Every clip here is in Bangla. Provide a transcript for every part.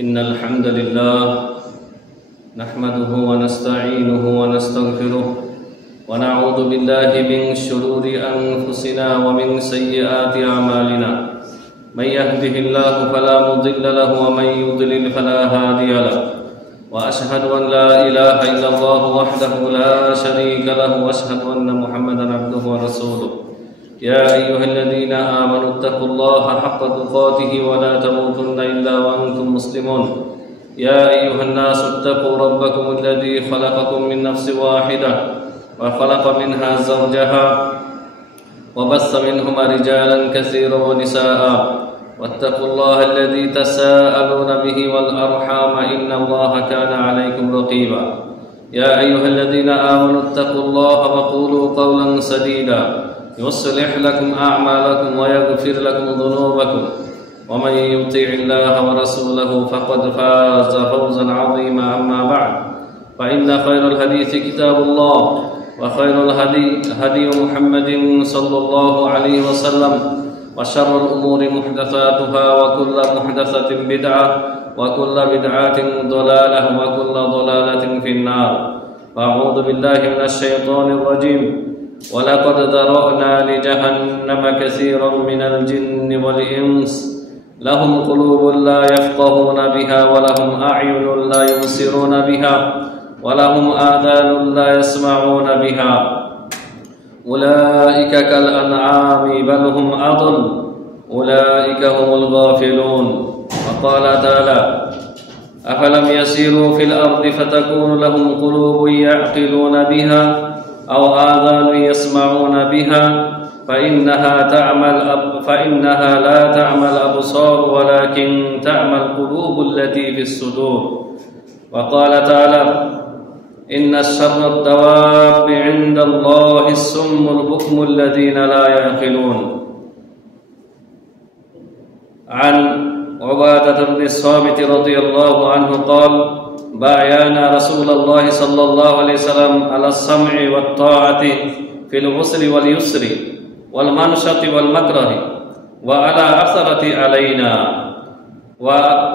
إن الحمد لله نحمده ونستعينه ونستغفره ونعوذ بالله من شرور أنفسنا ومن سيئات أعمالنا من يهده الله فلا مضل له ومن يضلل فلا هادي له وأشهد أن لا إله إلا الله وحده لا شريك له وأشهد أن محمدا عبده ورسوله يا أيها الذين آمنوا اتقوا الله حق تقاته ولا تموتن إلا وأنتم مسلمون يا أيها الناس اتقوا ربكم الذي خلقكم من نفس واحدة وخلق منها زوجها وبث منهما رجالا كثيرا ونساء واتقوا الله الذي تساءلون به والأرحام إن الله كان عليكم رقيبا يا أيها الذين آمنوا اتقوا الله وقولوا قولا سديدا يصلح لكم أعمالكم ويغفر لكم ذنوبكم ومن يطع الله ورسوله فقد فاز فوزا عظيما أما بعد فإن خير الحديث كتاب الله وخير الهدي هدي محمد صلى الله عليه وسلم وشر الأمور محدثاتها وكل محدثة بدعة وكل بدعة ضلالة وكل ضلالة في النار فأعوذ بالله من الشيطان الرجيم ولقد ذرأنا لجهنم كثيرا من الجن والإنس لهم قلوب لا يفقهون بها ولهم أعين لا يبصرون بها ولهم آذان لا يسمعون بها أولئك كالأنعام بل هم أضل أولئك هم الغافلون وقال تعالى أفلم يسيروا في الأرض فتكون لهم قلوب يعقلون بها أو آذان يسمعون بها فإنها لا تعمى الأبصار ولكن تعمى القلوب التي في الصدور وقال تعالى إن شر الدواب عند الله الصم البكم الذين لا يعقلون عن عبادة بن الصامت رضي الله عنه قال بايعنا رسول الله صلى الله عليه وسلم على السمع والطاعة في العسر واليسر والمنشط والمكره وعلى أثرة علينا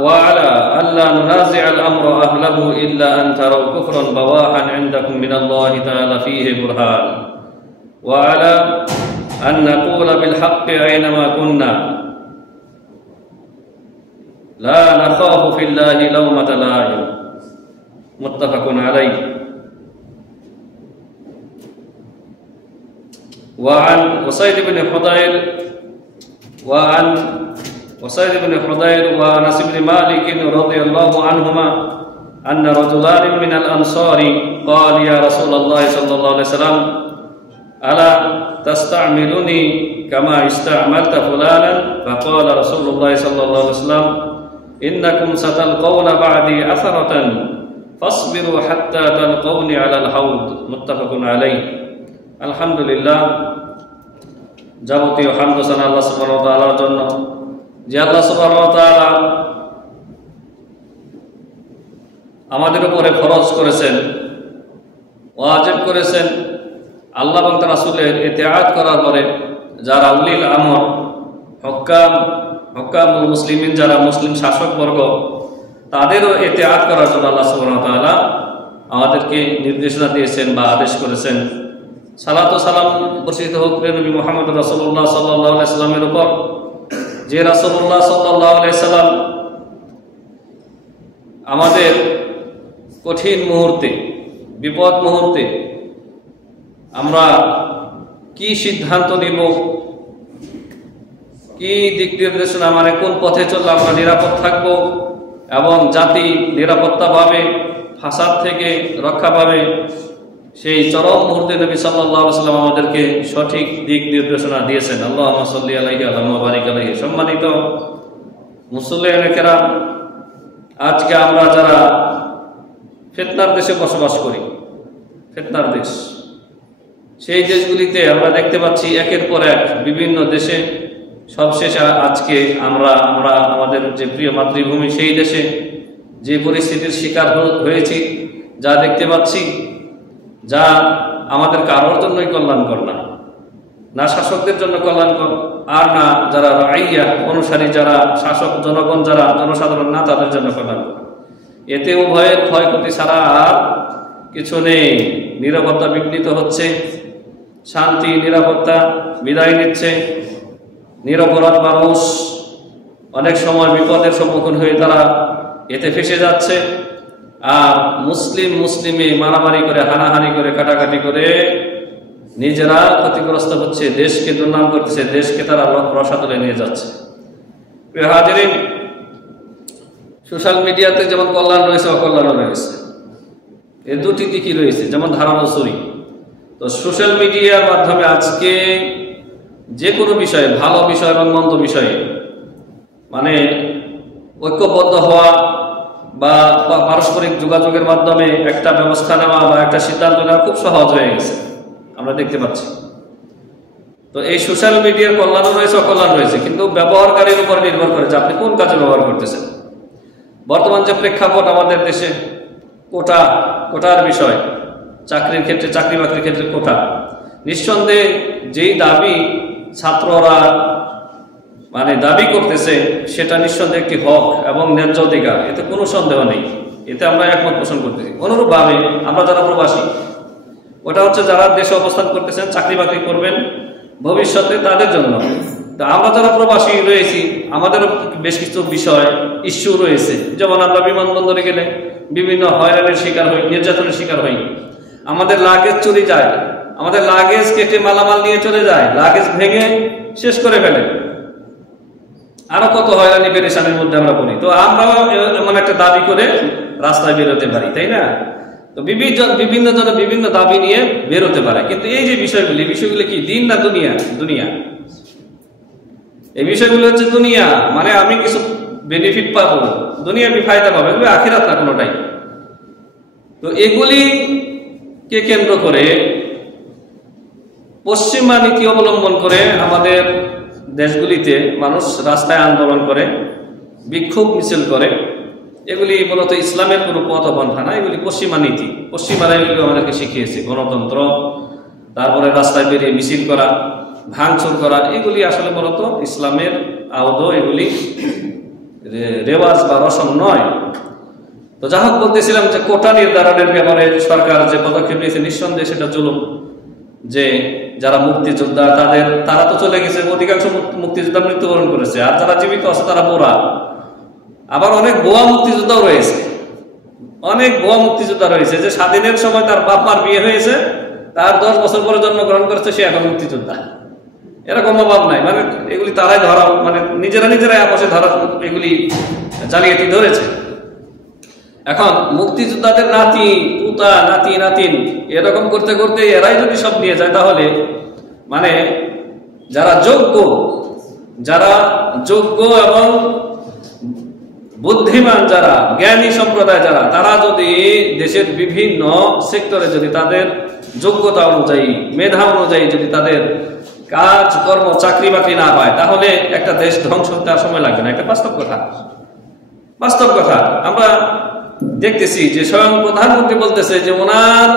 وعلى ألا ننازع الأمر أهله إلا أن تروا كفرا بواحا عندكم من الله تعالى فيه برهان وعلى أن نقول بالحق أينما كنا لا نخاف في الله لومة لائم متفق عليه وعن أسيد بن حضير وأنس بن مالك رضي الله عنهما أن رجلان من الأنصار قال يا رسول الله صلى الله عليه وسلم ألا تستعملني كما استعملت فلانا فقال رسول الله صلى الله عليه وسلم إنكم ستلقون بعدي أثرة فاصبروا حتى تلقوني على الحوض متفق عليه আলহামদুলিল্লাহ যাবতীয় হামদ সানা আল্লাহ সুবহানাহু ওয়া তাআলার জন্য যে আল্লাহ সুবহানাহু ওয়া তাআলা আমাদের উপরে ফরজ করেছেন ওয়াজিব করেছেন আল্লাহ এবং তার রাসূলের ইতিআত করার পরে যারা উলিল আমর হুকামুল মুসলিমিন যারা মুসলিম শাসক বর্গ তাদেরও ইতিআত করার জন্য আল্লাহ সুবহানাহু ওয়া তাআলা আমাদেরকে নির্দেশনা দিয়েছেন বা আদেশ করেছেন সালাত ও সালাম বর্ষিত হোক নবী মুহাম্মদ রাসূলুল্লাহ সাল্লাল্লাহু আলাইহি সাল্লামের উপর যে রাসূলুল্লাহ সাল্লাল্লাহু আলাইহি সাল্লাম আমাদের কঠিন মুহূর্তে বিপদ মুহূর্তে আমরা কি সিদ্ধান্ত নিব কি দিক নির্দেশনা মানে কোন পথে চললে আমরা নিরাপদ থাকব এবং জাতি নিরাপত্তা পাবে ফাসাদ থেকে রক্ষা পাবে সেই চরম মুহূর্তে নবী সাল্লাল্লাহু আলাইহি ওয়াসাল্লাম আমাদেরকে সঠিক দিক নির্দেশনা দিয়েছেন আল্লাহুম্মা সাল্লি আলাইহি ওয়া বারিক আলাইহি সম্মানিত মুসলিম কেরাম আজকে আমরা যারা ফিতনার দেশে বসবাস করি ফিতনার দেশ সেই দেশগুলিতে আমরা দেখতে পাচ্ছি একের পর এক বিভিন্ন দেশে সবশেষে আজকে আমরা আমাদের যে প্রিয় মাতৃভূমি সেই দেশে যে পরিস্থিতির শিকার হয়েছি যা দেখতে পাচ্ছি যা আমাদের কারোর জন্যই কল্যাণকর না না শাসকদের জন্য কল্যাণকর, আর না যারা রাইয়া অনুসারী, যারা শাসক জনগণ, যারা জনসাধারণ না তাদের জন্য কল্যাণকর। এতে উভয়ের ক্ষয়ক্ষতি ছাড়া আর কিছু নেই। নিরাপত্তা বিঘ্নিত হচ্ছে, শান্তি নিরাপত্তা বিদায় নিচ্ছে, নিরপরাধ মানুষ অনেক সময় বিপদের সম্মুখীন হয়ে তারা এতে ফেসে যাচ্ছে। আর মুসলিমে মারামারি করে, হানাহানি করে, কাটাকাটি করে নিজেরা ক্ষতিগ্রস্ত হচ্ছে, দেশকে দুর্নাম করতেছে, দেশকে তারা রসাতলে নিয়ে যাচ্ছে। হাজিরিন, সোশ্যাল মিডিয়াতে যেমন কল্যাণ রয়েছে অকল্যাণও রয়েছে, এর দুটি দিকই রয়েছে, যেমন ধারালো ছুরি। তো সোশ্যাল মিডিয়ার মাধ্যমে আজকে যে কোনো বিষয়ে, ভালো বিষয় এবং মন্দ বিষয়ে, মানে ঐক্যবদ্ধ হওয়া বা পারস্পরিক যোগাযোগের মাধ্যমে একটা ব্যবস্থা নেওয়া বা একটা সিদ্ধান্ত নেওয়া খুব সহজ হয়ে গেছে, আমরা দেখতে পাচ্ছি। তো এই সোশ্যাল মিডিয়ার কল্যাণও রয়েছে অকল্যাণ রয়েছে, কিন্তু ব্যবহারকারীর উপর নির্ভর করে যে আপনি কোন কাজে ব্যবহার করতেছেন। বর্তমান যে প্রেক্ষাপট আমাদের দেশে, কোটার বিষয়, চাকরির ক্ষেত্রে, চাকরি বাকরির ক্ষেত্রে কোটা, নিঃসন্দেহে যেই দাবি ছাত্ররা মানে দাবি করতেছে সেটা নিঃসন্দেহে একটি হক এবং ন্যায্য অধিকার, এতে কোনো সন্দেহ নেই, এতে আমরা একমত পোষণ করতেছি। অনুরূপভাবে আমরা যারা প্রবাসী, ওটা হচ্ছে যারা দেশে অবস্থান করতেছেন, চাকরি বাকরি করবেন ভবিষ্যতে, তাদের জন্য। তা আমরা যারা প্রবাসী রয়েছি, আমাদেরও বেশ কিছু বিষয় ইস্যু রয়েছে। যেমন আমরা বিমানবন্দরে গেলে বিভিন্ন হয়রানির শিকার হই, নির্যাতনের শিকার হই, আমাদের লাগেজ চুরি যায়, আমাদের লাগেজ কেটে মালামাল নিয়ে চলে যায়, লাগেজ ভেঙে শেষ করে ফেলে, আরো কত হয়রানি পেরেশানির মধ্যে আমরা পড়ি। তো আমরাও এমন একটা দাবি করে রাস্তায় বেরোতে পারি, তাই না? তো বিভিন্ন জন বিভিন্ন দাবি নিয়ে বেরোতে পারে, কিন্তু এই যে বিষয়গুলি কি দিন না দুনিয়া? দুনিয়া। এই বিষয়গুলো হচ্ছে দুনিয়া, মানে আমি কিছু বেনিফিট পাবো, দুনিয়া ফায়দা পাবো, এগুলো আখিরাত না কোনোটাই। তো এগুলিকে কেন্দ্র করে পশ্চিমা নীতি অবলম্বন করে আমাদের দেশগুলিতে মানুষ রাস্তায় আন্দোলন করে, বিক্ষোভ মিছিল করে। এগুলি মূলত ইসলামের কোনো পথ পন্থা না, এগুলি পশ্চিমা নীতি। পশ্চিমারা এগুলি আমাদেরকে শিখিয়েছে। গণতন্ত্র, তারপরে রাস্তায় বেরিয়ে মিছিল করা, ভাঙচুর করা, এগুলি আসলে মূলত ইসলামের আদৌ এগুলি রেওয়াজ বা রসম নয়। তো যা হোক, বলতেছিলাম যে কোটা নির্ধারণের ব্যাপারে সরকার যে পদক্ষেপ নিয়েছে, নিঃসন্দেহে সেটা জুলুম। যে যারা মুক্তিযোদ্ধা তারা তো চলে গেছে, অধিকাংশ মুক্তিযোদ্ধা মৃত্যুবরণ করেছে, আর যারা জীবিত আছে তারা বোরা। আবার অনেক ভুয়া মুক্তিযোদ্ধাও রয়েছে, অনেক ভুয়া মুক্তিযোদ্ধা রয়েছে যে স্বাধীনের সময় তার বাপ মার বিয়ে হয়েছে, তার 10 বছর পরে জন্মগ্রহণ করেছে, সে এখন মুক্তিযোদ্ধা। এরকম অভাব নাই, মানে এগুলি তারাই ধরা, মানে নিজেরাই আপসে ধরা, এগুলি জালিয়াতি ধরেছে। এখন মুক্তিযোদ্ধাদের নাতি, পুতা, নাতিন এরকম করতে করতে এরাই যদি সব নিয়ে যায়, তাহলে মানে যারা যোগ্য এবং বুদ্ধিমান, যারা জ্ঞানী সম্প্রদায়, তারা যদি দেশের বিভিন্ন সেক্টরে যদি তাদের যোগ্যতা অনুযায়ী, মেধা অনুযায়ী যদি তাদের কাজ কর্ম, চাকরি বাকরি না পায়, তাহলে একটা দেশ ধ্বংস হতে আর সময় লাগবে না। একটা বাস্তব কথা আমরা দেখতেছি যে স্বয়ং প্রধানমন্ত্রী বলতেছে যে ওনার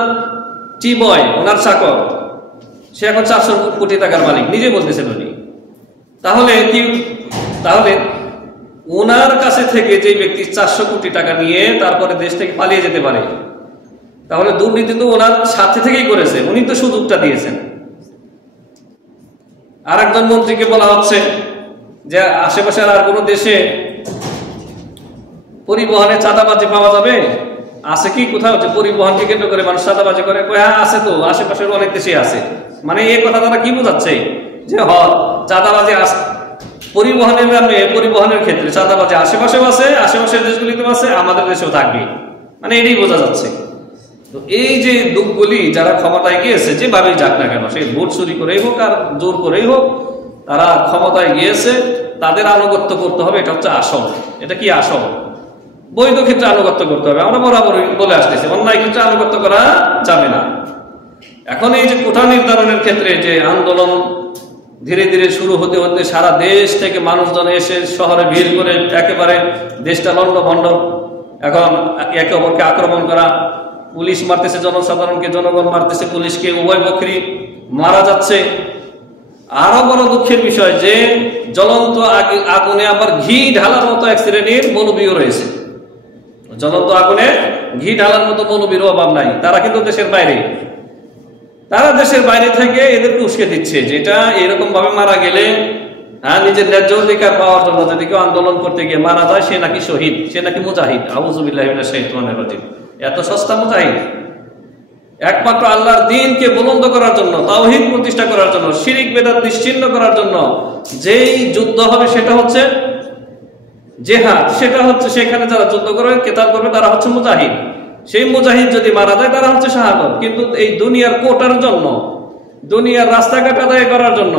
টি-বয়, ওনার চাকর, সে এখন 400 কোটি টাকার মালিক, নিজে বলতেছেন উনি। তাহলে ওনার কাছে থেকে যে ব্যক্তি 400 কোটি টাকা নিয়ে তারপরে দেশ থেকে পালিয়ে যেতে পারে, তাহলে দুর্নীতি তো ওনার সাথে থেকেই করেছে, উনি তো সুযোগটা দিয়েছেন। আর একজন মন্ত্রীকে বলা হচ্ছে যে আশেপাশের আর কোন দেশে পরিবহনে চাঁদাবাজি পাওয়া যাবে? আছে কি কোথাও যে পরিবহনকে কেন্দ্র করে মানুষ চাঁদাবাজি করে? হ্যাঁ আছে, তো আশেপাশের অনেক দেশে আছে। মানে এই কথা তারা কি বোঝাচ্ছে? যে চাঁদাবাজি পরিবহনের নামে, পরিবহনের ক্ষেত্রে চাঁদাবাজি আশেপাশেও আছে, আশেপাশের দেশগুলিতেও আছে, আমাদের দেশেও থাকবে, মানে এটাই বোঝা যাচ্ছে। তো এই যে লোকগুলি যারা ক্ষমতায় গিয়েছে, যেভাবেই যাক না কেন, সেই ভোট চুরি করেই হোক আর জোর করেই হোক, তারা ক্ষমতায় গিয়েছে, তাদের আনুগত্য করতে হবে। এটা হচ্ছে আসল। এটা কি আসল? বৈধ ক্ষেত্রে আনুগত্য করতে হবে, আমরা বরাবরই বলে আসতেছি, অন্যায় ক্ষেত্রে আনুগত্য করা যাবে না। এখন এই যে কোটা নির্ধারণের ক্ষেত্রে যে আন্দোলন ধীরে ধীরে শুরু হতে হতে সারা দেশ থেকে মানুষজন এসে শহরে ভিড় করে একেবারে দেশটা লন্ডভন্ড, এখন একে অপরকে আক্রমণ করা, পুলিশ মারতেছে জনসাধারণকে, জনগণ মারতেছে পুলিশকে, উভয় পক্ষেরই মারা যাচ্ছে। আরো বড় দুঃখের বিষয় যে জ্বলন্ত আগুনে আবার ঘি ঢালার মতো এক শ্রেণীর মৌলবীও রয়েছে। জ্বলন্ত আগুনে ঘি ঢালার মতো মৌলবীরও অভাব নাই। তারা কিন্তু দেশের বাইরে, তারা দেশের বাইরে থেকে এদেরকে উস্কে দিচ্ছে, যেটা এরকম ভাবে মারা গেলে নিজের ন্যায্য অধিকার পাওয়ার জন্য যদি কেউ আন্দোলন করতে গিয়ে মারা যায়, সে নাকি শহীদ, সে নাকি মুজাহিদ। আউযু বিল্লাহি মিনাশ শাইতানির রাজিম। এত সস্তা মুজাহিদ! একমাত্র আল্লাহর দ্বীনকে বুলন্দ করার জন্য, তাওহীদ প্রতিষ্ঠা করার জন্য, শিরক বিদআত নিশ্চিহ্ন করার জন্য যেই যুদ্ধ হবে সেটা হচ্ছে জিহাদ। সেটা হচ্ছে সেখানে যারা যুদ্ধ করবে, কিতাল করবে, তারা হচ্ছে মুজাহিদ। সেই মুজাহিদ যদি মারা যায় তারা হচ্ছে শাহাদাত। কিন্তু এই দুনিয়ার কোটার জন্য, দুনিয়ার রাস্তাঘাট আদায় করার জন্য,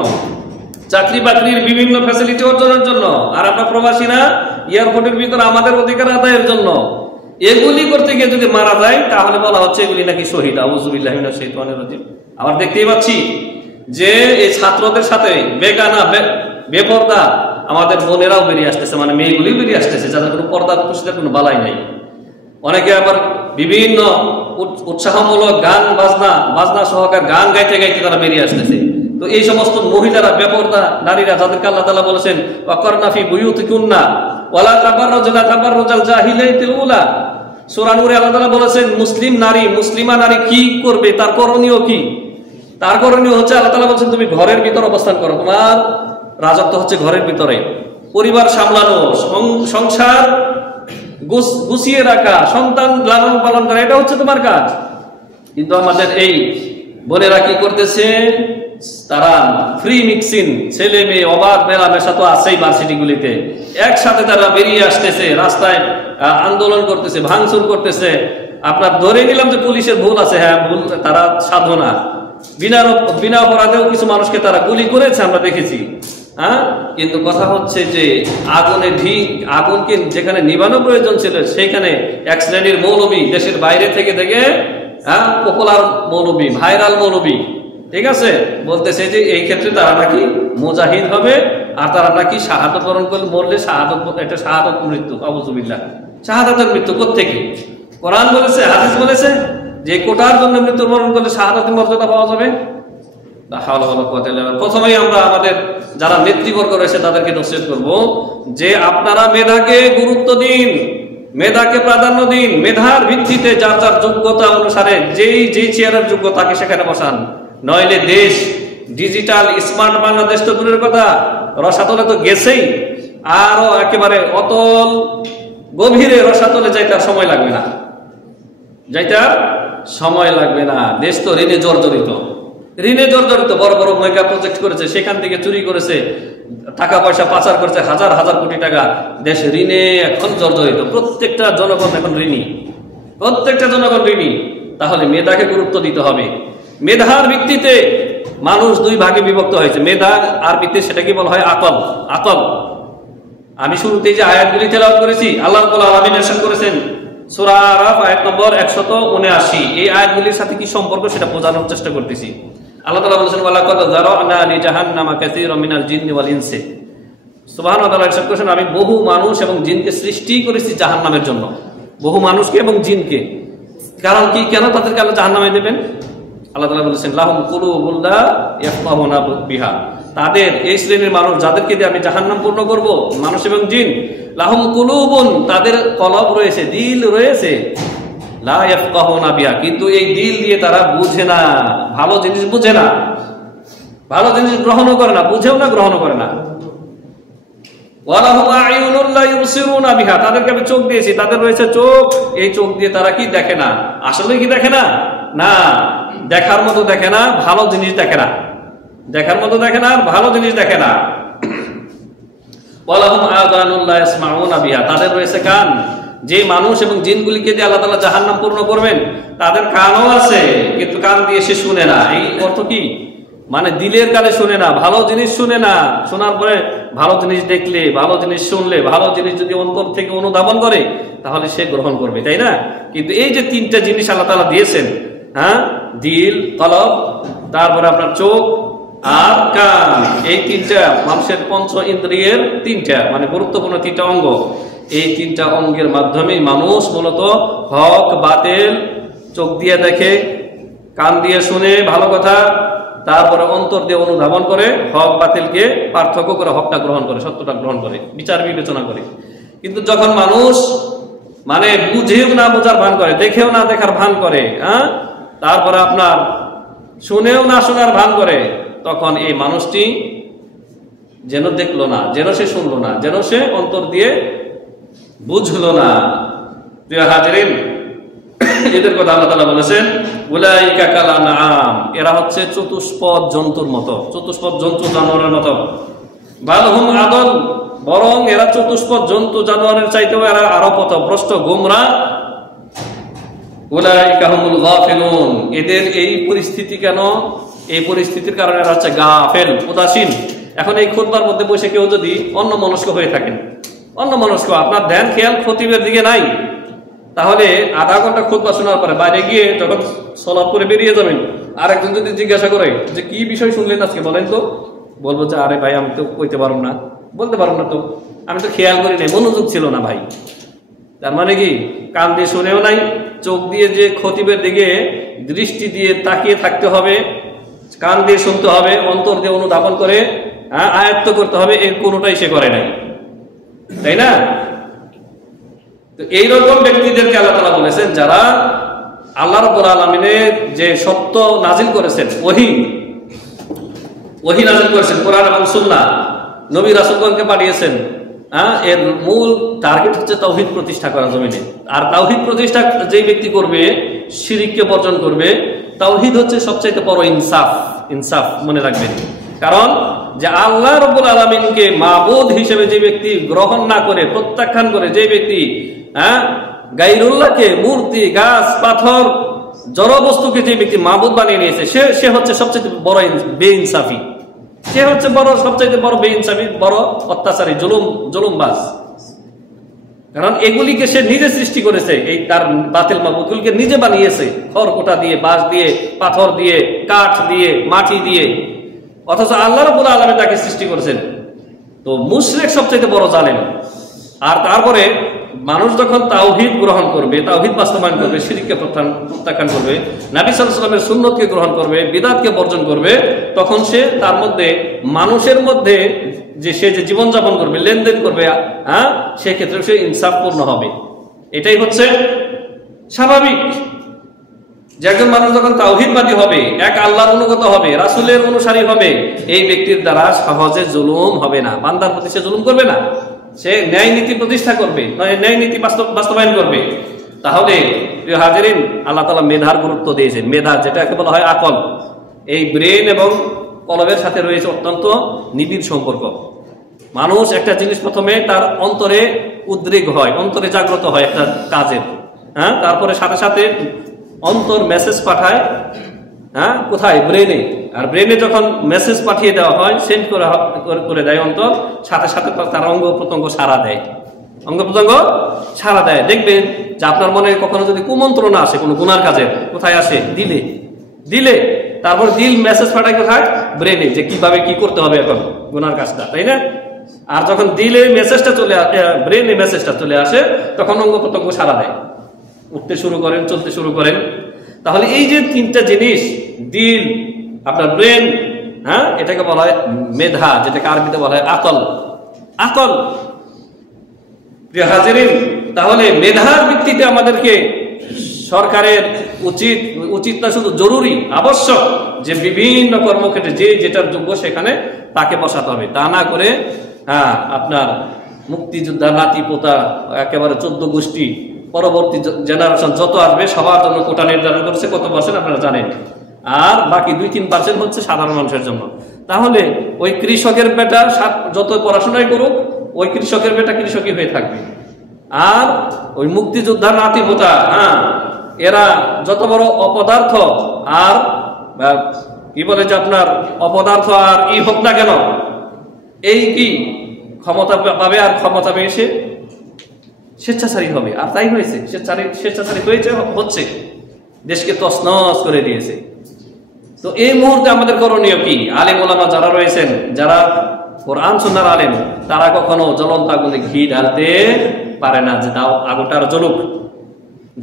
চাকরি বাকরির বিভিন্ন ফ্যাসিলিটি অর্জনের জন্য, আর আমরা প্রবাসীরা এয়ারপোর্টের ভিতরে আমাদের অধিকার আদায়ের জন্য এগুলি করতে গিয়ে যদি মারা যায়, তাহলে বলা হচ্ছে এগুলি নাকি শহীদ। আউযু বিল্লাহি মিনাশ শাইতানির রাজিম। আবার দেখতেই পাচ্ছি যে এই ছাত্রদের সাথে বেগানা বেপরদা আমাদের বোনেরাও বেরিয়ে আসতেছে, মানে মেয়েগুলিও বেরিয়ে আসতেছে, যাদের কোনো পর্দা পুরুষদের কোনো বালাই নাই। অনেকে আবার বিভিন্ন উৎসাহমূলক গান বাজনা সহকার গান গাইতে গাইতে তারা বেরিয়ে আসতেছে। তো এই সমস্ত মহিলারা, বেপরদা নারীরা, যাদেরকে আল্লাহ তাআলা বলেছেন ওয়াকারনা ফি বুয়ুতিকুন্না ওয়ালা তাবাররাজনা তাবাররুজাল জাহিলিয়াতিল উলা, সূরা নূরে আল্লাহ তাআলা বলেছেন মুসলিম নারী, মুসলিমা নারী কি করবে, তার করণীয় কি? তার করণীয় হচ্ছে, আল্লাহ তাআলা বলেছেন তুমি ঘরের ভিতর অবস্থান করো, তোমার রাজত্ব হচ্ছে ঘরের ভিতরে, পরিবার সামলানো, সংসার গুছিয়ে রাখা, সন্তান লালন পালন করা, এটা হচ্ছে তোমার কাজ। কিন্তু আমাদের এই বোনেরা কি করতেছে, তারা ফ্রি মিক্সিং, ছেলে মেয়ে অবাধ মেলামেশা তো আছেই ভার্সিটিগুলিতে, একসাথে তারা বেরিয়ে আসতেছে, রাস্তায় আন্দোলন করতেছে, ভাঙচুর করতেছে। আপনার ধরে নিলাম যে পুলিশের ভুল আছে, হ্যাঁ ভুল, তারা সাধু না, বিনা অপরাধেও কিছু মানুষকে তারা গুলি করেছে, আমরা দেখেছি। কিন্তু কথা হচ্ছে যে আগুনকে যেখানে নিবানো প্রয়োজন ছিল, সেখানে এক শ্রেণীর মৌলবী দেশের বাইরে থেকে পপুলার মৌলবী, ভাইরাল মৌলবী, ঠিক আছে, বলতেছে যে এই ক্ষেত্রে তারা নাকি মুজাহিদ হবে, আর তারা নাকি শাহাদাত বরণ করলে মরলে শাহাদাত, এটা শাহাদাত মৃত্যু। আউযু বিল্লাহ। শাহাদাতের মৃত্যু কোত্থেকে? কোরআন বলেছে, হাদিস বলেছে যে কোটার জন্য মৃত্যুবরণ করলে শাহাদাতের মর্যাদা পাওয়া যাবে। প্রথমেই আমরা আমাদের যারা নেতৃবর্গ রয়েছে তাদেরকে নসিহত করব যে আপনারা মেধাকে গুরুত্ব দিন, মেধাকে প্রাধান্য দিন, মেধার ভিত্তিতে যার যার যোগ্যতা অনুসারে যেই চেয়ারের যোগ্য তাকে সেখানে বসান। নইলে দেশ ডিজিটাল স্মার্ট বাংলাদেশ তো দূরের কথা, রসাতলে তো গেছেই, আরো একেবারে অতল গভীরে রসাতলে যাইতে সময় লাগবে না, দেশ তো ঋণে জর্জরিত, বড় বড় মেগা প্রজেক্ট করেছে, সেখান থেকে চুরি করেছে, টাকা পয়সা পাচার করেছে, হাজার হাজার কোটি টাকা। দেশ ঋণে এখন জর্জরিত, প্রত্যেকটা জনগণ এখন ঋণী, তাহলে মেধাকে গুরুত্ব দিতে হবে। মেধার ভিত্তিতে মানুষ দুই ভাগে বিভক্ত হয়েছে। মেধা আরবিতে সেটাকে বলা হয় আকল। আমি শুরুতে যে আয়াতগুলি তেলাওয়াত করেছি, আল্লাহ রাব্বুল আলামিন ইরশাদ করেছেন সূরা আরাফ আয়াত নম্বর 179, এই আয়াতগুলির সাথে কি সম্পর্ক সেটা বোঝানোর চেষ্টা করতেছি। আল্লাহ তাআলা বলেছেন ওয়ালাকাদ যারা'না লিজাহান্নামা কাসীরাম মিনাল জিন্নি ওয়াল ইনসি, সুবহানাহু ওয়া তাআলা ইরশাদ করেছেন আমি বহু মানুষ এবং জিনকে সৃষ্টি করেছি জাহান্নামের জন্য, বহু মানুষকে এবং জিনকে। কারণ কি, কেন তাদেরকে আল্লাহ জাহান্নামে দেবেন? আল্লাহ তাআলা বলেছেন লাহুম কুলুবুন লা ইয়াফকাহুনা বিহা, তাদের এই শ্রেণীর মানুষ যাদেরকে দিয়ে আমি জাহান্নাম পূর্ণ করব, মানুষ এবং জিন, লাহুম কুলুবুন, তাদের কলব রয়েছে, দিল রয়েছে, লা ইয়াফকাহুনা বিহা, কিন্তু এই দিল দিয়ে তারা বুঝে না, ভালো জিনিস বুঝে না, ভালো জিনিস গ্রহণও করে না, বুঝেও না, গ্রহণও করে না। ওয়ালাহুম আ'য়ুনুন লা ইউবসিরুনা বিহা, তাদেরকে আমি চোখ দিয়েছি, তাদের রয়েছে চোখ, এই চোখ দিয়ে তারা কি দেখে না, আসলে কি দেখে না, না দেখার মতো দেখে না, ভালো জিনিস দেখে না, দেখার মতো দেখে না, ভালো জিনিস দেখে না। ওয়ালাহুম আযানুন লা ইয়াসমাউনা বিহা, তাদের রয়েছে কান, যে মানুষ এবং জিনগুলিকে দিয়ে আল্লাহ তাআলা জাহান্নাম পূর্ণ করবেন, তাদের কানও আছে কিন্তু কান দিয়ে সে শুনে না। এই অর্থ কি, মানে দিলের কানে শুনে না, ভালো জিনিস শুনে না, শোনার পরে ভালো জিনিস দেখলে, ভালো জিনিস শুনলে, ভালো জিনিস যদি অন্তর থেকে অনুধাবন করে তাহলে সে গ্রহণ করবে, তাই না? কিন্তু এই যে তিনটা জিনিস আল্লাহ তাআলা দিয়েছেন, দিল, কলব, তারপরে আপনার চোখ আর কান, এই তিনটা মানুষের পঞ্চ ইন্দ্রিয়ের তিনটা, মানে গুরুত্বপূর্ণ তিনটা অঙ্গ। এই তিনটা অঙ্গের মাধ্যমে মানুষ মূলত হক বাতিল চোখ দিয়ে দেখে, কান দিয়ে শুনে ভালো কথা, তারপরে অন্তর দিয়ে অনুধাবন করে, হক বাতিলকে পার্থক্য করে হকটা গ্রহণ করে, সত্যটা গ্রহণ করে, বিচার বিবেচনা করে। কিন্তু যখন মানুষ মানে বুঝেও না বোঝার ভান করে, দেখেও না দেখার ভান করে, তারপরে আপনার শুনেও না শোনার ভান করে, তখন এই মানুষটি যেন দেখলো না, যেন সে শুনলো না, যেন সে অন্তর দিয়ে বুঝলো না। প্রিয় হাজিরিন, এদের কথা আল্লাহ তাআলা বলেছেন উলাইকা কাল আনআম, এরা হচ্ছে চতুষ্পদ জন্তুর মতো, চতুষ্পদ জন্তু জানোয়ারের মতো। বাল হুম আদল, বরং এরা চতুষ্পদ জন্তু জানোয়ারের চাইতেও এরা আরো পথভ্রষ্ট, গোমরাহ। উলাইকা হুমুল গাফিলুন, এদের এই পরিস্থিতি কেন? এই পরিস্থিতির কারণে এরা হচ্ছে গাফেল, উদাসীন। এখন এই খুতবার মধ্যে বসে কেউ যদি অন্যমনস্ক হয়ে থাকেন, অন্যমনস্ক, আপনার ধ্যান খেয়াল খতিবের দিকে নাই, তাহলে আধা ঘন্টা খুতবা শোনার পরে বাইরে গিয়ে যখন সালাত করে বেরিয়ে যাবেন, আরেকজন যদি জিজ্ঞাসা করে যে কি বিষয় শুনলেন আজকে বলেন তো, বলবো যে আরে ভাই আমি তো কইতে পারবো না, বলতে পারবো না, তো আমি তো খেয়াল করি নাই, মনোযোগ ছিল না ভাই। তার মানে কি কান দিয়ে শুনেও নাই, চোখ দিয়ে যে খতিবের দিকে দৃষ্টি দিয়ে তাকিয়ে থাকতে হবে, কান দিয়ে শুনতে হবে, অন্তর দিয়ে অনুধাবন করে আয়ত্ত করতে হবে, এর কোনোটাই সে করে নাই, তাই না? তো এইরকম ব্যক্তিদেরকে আল্লাহ তাআলা বলেছেন যারা আল্লাহ রাব্বুল আলামিনের যে সত্য নাজিল করেছেন, ওহী নাজিল করেছেন, কোরআন এবং সুন্নাহ, নবী রাসূলগণকে পাঠিয়েছেন, এর মূল টার্গেট হচ্ছে তাওহীদ প্রতিষ্ঠা করা জমিনে। আর তাওহীদ প্রতিষ্ঠা যে ব্যক্তি করবে, শিরককে বর্জন করবে, তাওহীদ হচ্ছে সবচেয়ে বড় ইনসাফ। ইনসাফ মনে রাখবেন, কারণ যে আল্লাহ রাব্বুল আলামিনকে মাবুদ হিসেবে যে ব্যক্তি গ্রহণ না করে, প্রত্যাখ্যান করে, যে ব্যক্তি গায়রুল্লাহকে, মূর্তি, গাছ, পাথর, জড় বস্তুকে যে ব্যক্তি মাবুদ বানিয়ে নিয়েছে, সে হচ্ছে সবচেয়ে বড় বেইনসাফি, সে হচ্ছে সবচেয়ে বড় বেইনসাফি, বড় অত্যাচারী, জুলুমবাজ। কারণ এগুলিকে সে নিজে সৃষ্টি করেছে, এই তার বাতিল মাবুদগুলিকে নিজে বানিয়েছে, খড়কুটা দিয়ে, বাঁশ দিয়ে, পাথর দিয়ে, কাঠ দিয়ে, মাটি দিয়ে, অথচ আল্লাহ রাব্বুল আলামিন তাকে সৃষ্টি করেছেন। তো মুশরিক সবচেয়ে বড় জালেম। আর তারপরে মানুষ যখন তাওহীদ গ্রহণ করবে, তাওহীদ বাস্তবায়ন করবে, শিরককে প্রত্যাখ্যান করবে, নবী সাল্লাল্লাহু আলাইহি ওয়াসাল্লামের সুন্নতকে গ্রহণ করবে, বিদআতকে বর্জন করবে, তখন সে তার মধ্যে, মানুষের মধ্যে যে সে যে জীবনযাপন করবে, লেনদেন করবে, সেক্ষেত্রে সে ইনসাফপূর্ণ হবে। এটাই হচ্ছে স্বাভাবিক যে একজন মানুষ যখন তাওহীদবাদী হবে, এক আল্লাহর অনুগত হবে, রাসূলের অনুসারী হবে, এই ব্যক্তির দ্বারা সহজে জুলুম হবে না, বান্দার প্রতি সে জুলুম করবে না, সে ন্যায় নীতি প্রতিষ্ঠা করবে, ন্যায় নীতি বাস্তবায়ন করবে। তাহলে প্রিয় হাজিরিন, আল্লাহ তাআলা মেধার গুরুত্ব দিয়েছেন। মেধা যেটাকে বলা হয় আকল, এই ব্রেন এবং কলবের সাথে রয়েছে অত্যন্ত নিবিড় সম্পর্ক। মানুষ একটা জিনিস প্রথমে তার অন্তরে উদ্রেক হয়, অন্তরে জাগ্রত হয় একটা কাজের, তারপরে সাথে সাথে অন্তর মেসেজ পাঠায়, কোথায়? ব্রেনে। আর ব্রেনে যখন মেসেজ পাঠিয়ে দেওয়া হয়, সেন্ড করে দেয় অন্তর, সাথে সাথে তার অঙ্গ প্রত্যঙ্গ সাড়া দেয়, অঙ্গ প্রত্যঙ্গ সাড়া দেয়। দেখবেন যে আপনার মনে কখনো যদি কুমন্ত্রণা আসে কোনো গুনার কাজের, কোথায় আসে? দিলে। তারপর দিল মেসেজ পাঠায় কোথায়? ব্রেনে, যে কিভাবে কি করতে হবে এখন গুনার কাজটা, তাই না? আর যখন দিলে মেসেজটা ব্রেনে মেসেজটা চলে আসে, তখন অঙ্গ প্রত্যঙ্গ সাড়া দেয়, উঠতে শুরু করেন, চলতে শুরু করেন। তাহলে এই যে তিনটা জিনিস, দিল, আপনার ব্রেন, এটাকে বলা হয় মেধা, যেটাকে আরবিতে বলা হয় আকল। প্রিয় হাজিরিন, তাহলে মেধার ভিত্তিতে আমাদেরকে সরকারের উচিত না, শুধু জরুরি, আবশ্যক যে বিভিন্ন কর্মক্ষেত্রে যে যেটার যোগ্য সেখানে তাকে বসাতে হবে। তা না করে আপনার মুক্তিযোদ্ধা, নাতি পোতা, একেবারে 14 গোষ্ঠী, পরবর্তী জেনারেশন যত আসবে সবার জন্য কোটা নির্ধারণ করেছে, কত পার্সেন্ট আপনারা জানেন, আর বাকি 2-3% হচ্ছে সাধারণ মানুষের জন্য। তাহলে ওই কৃষকের বেটা যত পড়াশোনাই করুক, ওই কৃষকের বেটা কৃষকই হয়ে থাকবে। আর ওই মুক্তিযোদ্ধা, নাতি পোতা, এরা যত বড় অপদার্থ আর কি বলে যে আপনার অপদার্থ আর হোক না কেন, এই কি ক্ষমতা পাবে, আর ক্ষমতা পেয়ে সে স্বেচ্ছাচারী হবে। আর তাই হয়েছে, স্বেচ্ছাচারী হচ্ছে, দেশকে তছনছ করে দিয়েছে। তো এই মুহূর্তে আমাদের করণীয় কি? আলেম ওলামা যারা রয়েছেন, যারা কোরআন সুন্নাহর আলেম, তারা কখনো জ্বলন্ত আগুনে ঘি ঢালতে পারে না যে দাও আগুনটা আর জ্বলুক।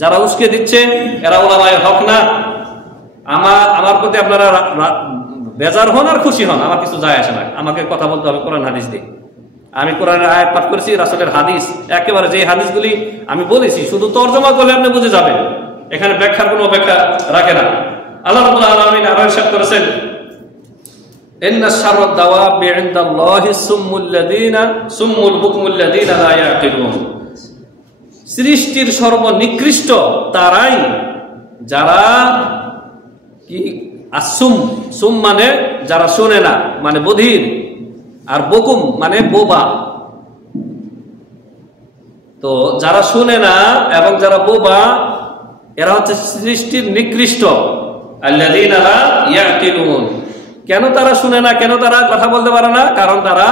যারা উস্কে দিচ্ছে এরা ওলামায়ে হক না। আমার প্রতি আপনারা বেজার হন আর খুশি হন, আমার কিছু যায় আসে না, আমাকে কথা বলতে হবে কোরআন হাদিস দিয়ে। আমি কোরআনের আয়াত পাঠ করেছি, রাসূলের হাদিস, একেবারে যে হাদিসগুলি আমি বলেছি শুধু তর্জমা করলে আপনি বুঝে যাবেন, এখানে ব্যাখ্যার কোনো ব্যাখ্যা রাখে না। আল্লাহ রাব্বুল আলামিন আরো ইরশাদ করেছেন, ইন্না শাররাদ দাওয়াবি ইনদাল্লাহি সুম্মুল বুকমুল লাযীনা লা ইয়াকিলুন। সৃষ্টির সর্বনিকৃষ্ট তারাই যারা কি আসুম, সুম মানে যারা শোনে না, মানে বধির, আর বকুম মানে বোবা। তো যারা শুনে না এবং যারা বোবা এরা হচ্ছে সৃষ্টির নিকৃষ্ট। আল্লাযীনা লা ইয়াকিলুন। কেন তারা শুনে না, কেন তারা কথা বলতে পারে না? কারণ তারা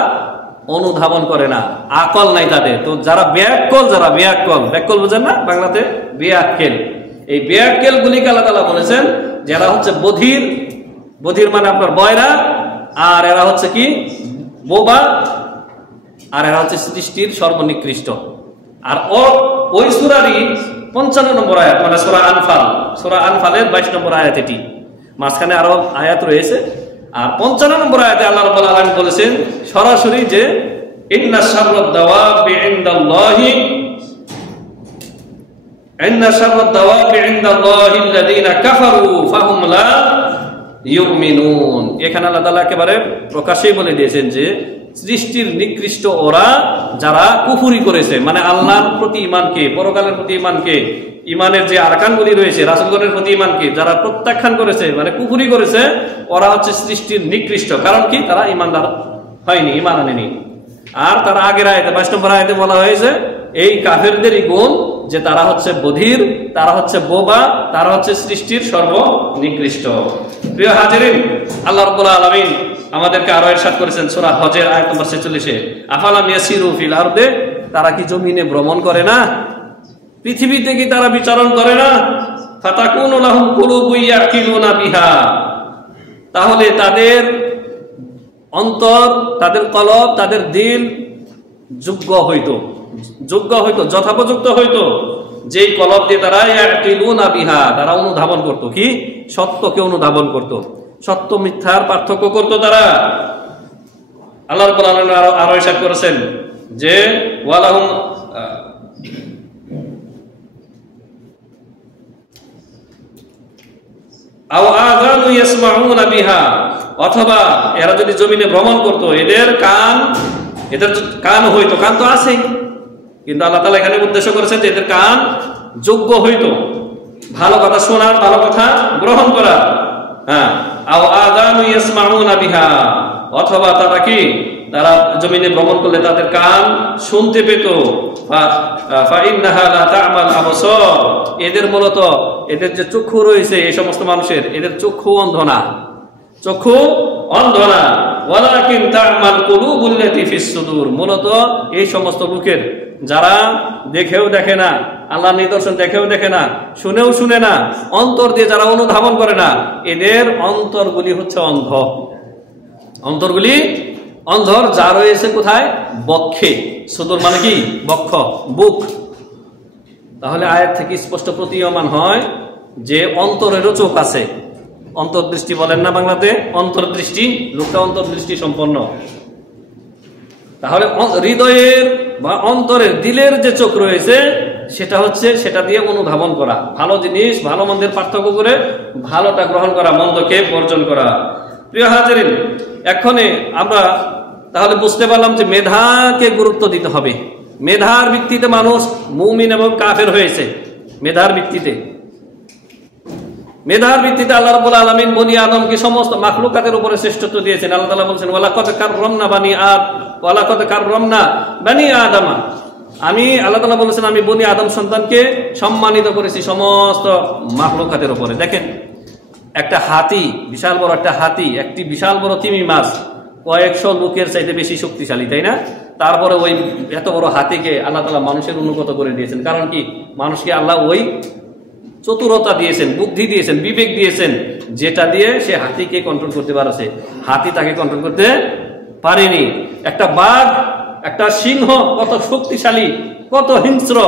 অনুধাবন করে না, আকল নাই তাদের। তো যারা ব্যাককল, যারা ব্যাককল বোঝেন না বাংলাতে, বেয়াক্কেল, এই বেয়াক্কেল গুলিকে আল্লাহ তাআলা বলেছেন যারা হচ্ছে বধির, বধির মানে আপনার বয়রা, আর এরা হচ্ছে কি বোবা, আর এরা হচ্ছে সৃষ্টির সর্বনিকৃষ্ট। আর ওই সূরারই 55 নম্বর আয়াত, মানে সূরা আনফালের 22 নম্বর আয়াত, এটি মাঝখানে আরো আয়াত রয়েছে। আর 55 নম্বর আয়াতে আল্লাহ রাব্বুল আলামিন বলেছেন সরাসরি যে ইন্না শাররাদ দাওয়াবি ইনদাল্লাহি আল্লাযীনা কাফারু ফাহুম লা ইউমিনুন। এখানে আল্লাহ তাআলা একেবারে প্রকাশ্যেই বলে দিয়েছেন যে সৃষ্টির নিকৃষ্ট ওরা যারা কুফরি করেছে, মানে আল্লাহর প্রতি ঈমানকে, পরকালের প্রতি ঈমানকে, ঈমানের যে আরকানগুলি রয়েছে, রাসূলগণের প্রতি ঈমানকে যারা প্রত্যাখ্যান করেছে, মানে কুফরি করেছে, ওরা হচ্ছে সৃষ্টির নিকৃষ্ট। কারণ কি? তারা ঈমানদার হয়নি, ঈমান আনেনি। আর তারা আগের আয়াতে 22 নম্বর আয়াতে বলা হয়েছে এই কাফেরদেরই গুণ যে তারা হচ্ছে বধির, তারা হচ্ছে বোবা, তারা হচ্ছে সৃষ্টির সর্বনিকৃষ্ট। প্রিয় হাজিরিন, আল্লাহ রাব্বুল আলামিন আমাদেরকে আরো ইরশাদ করেছেন সূরা হজের আয়াত নম্বর 46-এ, আফালাম ইয়াসিরু ফিল আরদে, তারা কি জমিনে ভ্রমণ করে না, পৃথিবীতে কি তারা বিচরণ করে না, ফাতাকুনু লাহুম কুলুবুন ইয়াকিলুনা বিহা, তাহলে তাদের অন্তর, তাদের কলব, তাদের দিল যোগ্য হইতো, যথোপযুক্ত হইতো, যেই কলব দিয়ে তারা ইয়াকিলুনা বিহা, তারা অনুধাবন করত, কি সত্যকে অনুধাবন করত, সত্য মিথ্যার পার্থক্য করত তারা। আল্লাহ রাব্বুল আলামিন আরো ইরশাদ করেছেন যে ওয়ালাহুম আও আযানু ইয়াসমাউনা বিহা, অথবা এরা যদি জমিনে ভ্রমণ করত, এদের কান হইতো, কান তো আছে, কিন্তু আল্লাহ তাআলা এখানে উদ্দেশ্য করেছেন যে এদের কান যোগ্য হইতো ভালো কথা শোনার, ভালো কথা গ্রহণ করার। হ্যাঁ, আও আযানু ইয়াসমাউনা বিহা, অথবা তারা কি, তারা জমিনে ভ্রমণ করলে তাদের কান শুনতে পেত। ফা ইন্নাহা লা তা'মাল আবসার, এদের মূলত এদের যে চক্ষু রয়েছে এই সমস্ত মানুষের, এদের চক্ষু অন্ধ না, ওয়ালাকিন তা'মাল কুলুবুল্লাতী ফিস সুদূর, মূলত এই সমস্ত লোকের যারা দেখেও দেখে না, আল্লাহর নিদর্শন দেখেও দেখে না, শুনেও শুনে না, অন্তর দিয়ে যারা অনুধাবন করে না, এদের অন্তরগুলি হচ্ছে অন্ধ। অন্তরগুলি অন্ধর, যা রয়েছে কোথায়? বক্ষে। সুদূর মানে কি? বক্ষ, বুক। তাহলে আয়াত থেকে স্পষ্ট প্রতীয়মান হয় যে অন্তরেরও চোখ আছে। অন্তর্দৃষ্টি বলেন না বাংলাতে, অন্তর্দৃষ্টি, লোকটা অন্তর্দৃষ্টি সম্পন্ন। তাহলে হৃদয়ের বা অন্তরের, দিলের যে চোখ রয়েছে সেটা দিয়ে অনুধাবন করা, ভালো জিনিস ভালো মন্দের পার্থক্য করে ভালোটা গ্রহণ করা, মন্দকে বর্জন করা। প্রিয় হাজিরিন, এখনে আমরা তাহলে বুঝতে পারলাম যে মেধাকে গুরুত্ব দিতে হবে। মেধার ভিত্তিতে মানুষ মুমিন এবং কাফের হয়েছে। মেধার ভিত্তিতে আল্লাহ রাব্বুল আলামিন বনি আদমকে সমস্ত মাখলুকাতের উপরে শ্রেষ্ঠত্ব দিয়েছেন। আল্লাহ তাআলা বলেছেন ওয়ালাকাদ কাররামনা বানি আদম, আমি আল্লাহ তাআলা বলেছেন আমি বনি আদম সন্তানকে সম্মানিত করেছি সমস্ত মাখলুকাতের উপরে। দেখেন, একটা হাতি, বিশাল বড় একটা হাতি, একটি বিশাল বড় তিমি মাছ কয়েকশো লোকের চাইতে বেশি শক্তিশালী, তাই না? তারপরে ওই এত বড় হাতিকে আল্লাহ তাআলা মানুষের অনুগত করে দিয়েছেন। কারণ কি? মানুষকে আল্লাহ ওই চতুরতা দিয়েছেন, বুদ্ধি দিয়েছেন, বিবেক দিয়েছেন, যেটা দিয়ে সে হাতিকে কন্ট্রোল করতে পারছে। হাতি তাকে কন্ট্রোল করতে পারেনি। একটা বাঘ, একটা সিংহ কত শক্তিশালী, কত হিংস্র,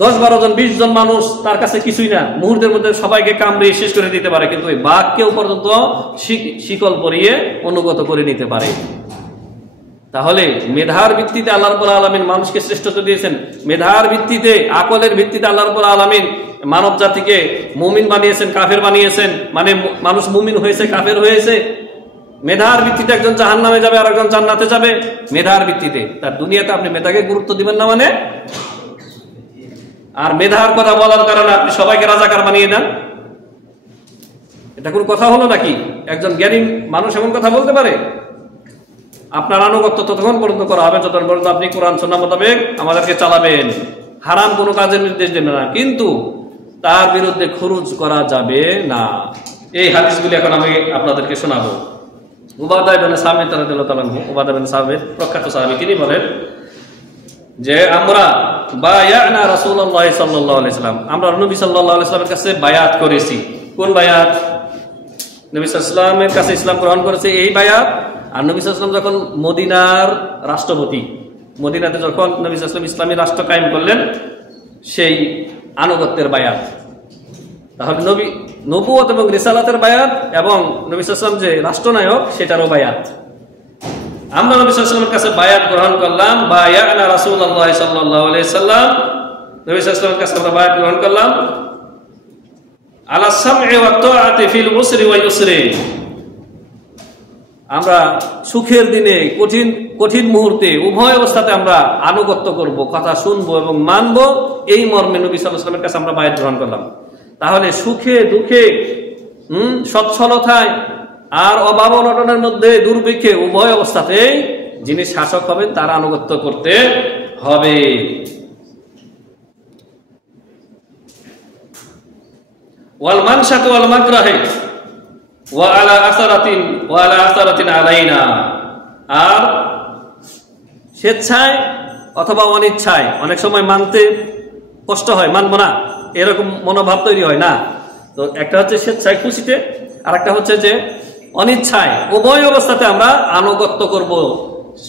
10-12 জন 20 জন মানুষ তার কাছে কিছুই না, মুহূর্তের মধ্যে সবাইকে কামড়িয়ে শেষ করে দিতে পারে, কিন্তু ওই বাঘকেও পর্যন্ত শিকল পরিয়ে অনুগত করে নিতে পারে। তাহলে মেধার ভিত্তিতে আল্লাহ রাব্বুল আলামিন মানুষকে শ্রেষ্ঠত্ব দিয়েছেন। মেধার ভিত্তিতে, আকলের ভিত্তিতে আল্লাহ রাব্বুল আলামিন মানব জাতিকে মুমিন বানিয়েছেন, কাফের বানিয়েছেন। মানে মানুষ মুমিন হয়েছে, কাফের হয়েছে। মেধার ভিত্তিতে একজন জাহান্নামে যাবে আর একজন জান্নাতে যাবে, মেধার ভিত্তিতে। তার দুনিয়াতে আপনি মেধাকে গুরুত্ব দিবেন না মানে? আর মেধার কথা বলার কারণে আপনি সবাইকে রাজাকার বানিয়ে দেন, এটা কোনো কথা হলো নাকি? একজন জ্ঞানী মানুষ এমন কথা বলতে পারে? আপনার আনুগত্য ততক্ষণ পর্যন্ত করা হবে যতক্ষণ পর্যন্ত আপনি কোরআন সুন্নাহ মোতাবেক আমাদেরকে চালাবেন, হারাম কোনো কাজের নির্দেশ দেন না, কিন্তু তার বিরুদ্ধে খুরুজ করা যাবে না। এই হাদিসগুলি এখন আমি আপনাদেরকে শোনাবো। উবাদা ইবনে সামিত রাদিয়াল্লাহু তাআলা আনহু, উবাদা ইবনে সামিত প্রখ্যাত সাহাবী, তিনি বলেন যে আমরা বায়ানা রাসূলুল্লাহ সাল্লাল্লাহু আলাইহি সাল্লাম, আমরা নবী সাল্লাল্লাহু আলাইহি সাল্লামের কাছে বায়াত করেছি। কোন বায়াত? নবী সাল্লাল্লাহু আলাইহি সাল্লামের কাছে ইসলাম গ্রহণ করেছে, এই বায়াত। আর নবী সাল্লাল্লাহু আলাইহি সাল্লাম যখন মদিনার রাষ্ট্রপতি, মদিনাতে যখন নবী সাল্লাল্লাহু আলাইহি সাল্লাম ইসলামী রাষ্ট্র কায়েম করলেন, সেই আনুগত্যের বায়াত। তাহলে নবুয়ত এবং রিসালাতের বায়াত এবং নবী সাল্লাল্লাহু আলাইহি সাল্লাম যে রাষ্ট্রনায়ক সেটারও বায়াত। আমরা নবী সাল্লাল্লাহু আলাইহি সাল্লামের কাছে বায়াত গ্রহণ করলাম, বায়ানা রাসূলুল্লাহ সাল্লাল্লাহু আলাইহি সাল্লাম, নবী সাল্লাল্লাহু আলাইহি সাল্লামের কাছে আমরা বায়াত গ্রহণ করলাম আলা সামঈ ওয়া তাআতি ফিল উসরি ওয়া ইউসরি। আমরা সুখের দিনে, কঠিন মুহূর্তে, উভয় অবস্থাতে আমরা আনুগত্য করব, কথা শুনবো এবং মানবো, এই মর্মে নবী সাল্লাল্লাহু আলাইহি সাল্লামের কাছে আমরা বায়াত গ্রহণ করলাম। তাহলে সুখে দুঃখে, সচ্ছলতায় আর অভাব অনটনের মধ্যে, দুর্ভিক্ষে, উভয় অবস্থাতেই যিনি শাসক হবেন তার আনুগত্য করতে হবে। ওয়াল মানশাতু ওয়াল মাকরাহি ওয়া আলা আসারাতিন আলাইনা। আর স্বেচ্ছায় অথবা অনিচ্ছায়, অনেক সময় মানতে কষ্ট হয়, মানবো না এরকম মনোভাব তৈরি হয় না। তো একটা হচ্ছে স্বেচ্ছায় খুশিতে, আর একটা হচ্ছে যে অনিচ্ছায়। উভয় অবস্থাতে আমরা আনুগত্য করব,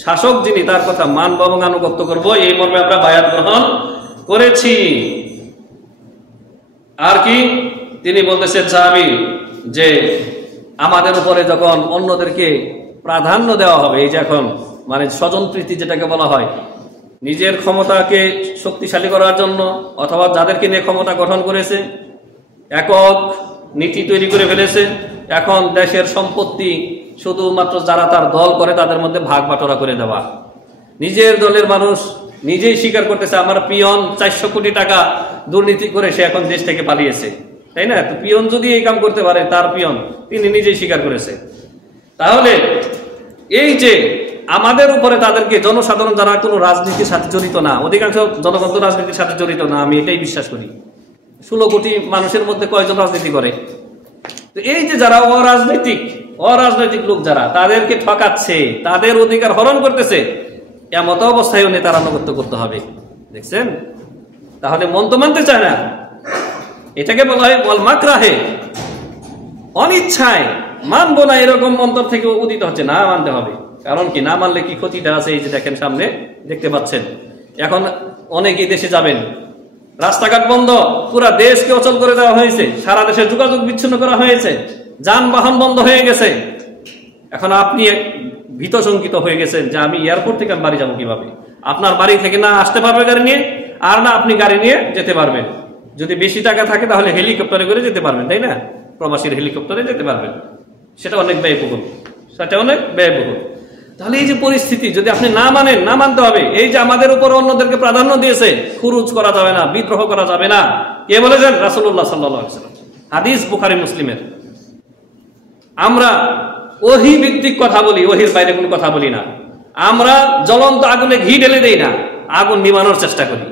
শাসক যিনি তার কথা মানব এবং আনুগত্য করব, এই মর্মে আমরা বায়াত গ্রহণ করেছি। আর কি তিনি বলতেছেন সাহাবী, যে আমাদের উপরে যখন অন্যদেরকে প্রাধান্য দেওয়া হবে, এই যে এখন মানে স্বজনপ্রীতি যেটাকে বলা হয়, নিজের ক্ষমতাকে শক্তিশালী করার জন্য অথবা যাদেরকে নিয়ে ক্ষমতা গঠন করেছে, একক নীতি তৈরি করে ফেলেছে, এখন দেশের সম্পত্তি শুধুমাত্র যারা তার দল করে তাদের মধ্যে ভাগ বাটোয়ারা করে দেওয়া। নিজের দলের মানুষ নিজেই স্বীকার করতেছে আমার পিয়ন 400 কোটি টাকা দুর্নীতি করে সে এখন দেশ থেকে পালিয়েছে, তাই না? তো পিয়ন যদি এই কাম করতে পারে, তার পিয়ন তিনি নিজেই স্বীকার করেছে। তাহলে এই যে আমাদের উপরে তাদেরকে, জনসাধারণ যারা কোনো রাজনীতির সাথে জড়িত না, অধিকাংশ জনগণ তো রাজনীতির সাথে জড়িত না, আমি এটাই বিশ্বাস করি। 16 কোটি মানুষের মধ্যে কয়জন রাজনীতি করে? তো এই যে যারা অরাজনৈতিক লোক যারা তাদেরকে ঠকাচ্ছে, তাদের অধিকার হরণ করতেছে, এমত অবস্থায় নেতার আনুগত্য করতে হবে। দেখছেন? তাহলে মন তো মানতে চায় না, এটাকে বলা হয় ওয়াল মাকরাহে, অনিচ্ছায় মানবো না এরকম অন্তর থেকে উদিত হচ্ছে, না মানতে হবে। কারণ কি, না মানলে কি ক্ষতিটা আছে? এই যে দেখেন সামনে দেখতে পাচ্ছেন, এখন অনেকেই দেশে যাবেন, রাস্তাঘাট বন্ধ, পুরা দেশকে অচল করে দেওয়া হয়েছে, সারা দেশে যোগাযোগ বিচ্ছিন্ন করা হয়েছে, যানবাহন বন্ধ হয়ে গেছে। এখন আপনি ভীত শঙ্কিত হয়ে গেছেন যে আমি এয়ারপোর্ট থেকে বাড়ি যাবো কিভাবে? আপনার বাড়ি থেকে না আসতে পারবে গাড়ি নিয়ে, আর না আপনি গাড়ি নিয়ে যেতে পারবেন। যদি বেশি টাকা থাকে তাহলে হেলিকপ্টারে করে যেতে পারবেন, তাই না? প্রবাসীর হেলিকপ্টারে যেতে পারবেন, সেটা অনেক ব্যয়বহুল, তাহলে এই যে পরিস্থিতি, যদি আপনি না মানেন, না মানতে হবে। এই যে আমাদের উপর অন্যদেরকে প্রাধান্য দিয়েছে, খুরুজ করা যাবে না, বিদ্রোহ করা যাবে না। কে বলেছেন? রাসূলুল্লাহ সাল্লাল্লাহু আলাইহি ওয়াসাল্লাম, হাদিস বুখারী মুসলিমের। আমরা ওহী ভিত্তিক কথা বলি, ওহীর বাইরে কোনো কথা বলি না। আমরা জ্বলন্ত আগুনে ঘি ঢেলে দেই না, আগুন নিভানোর চেষ্টা করি।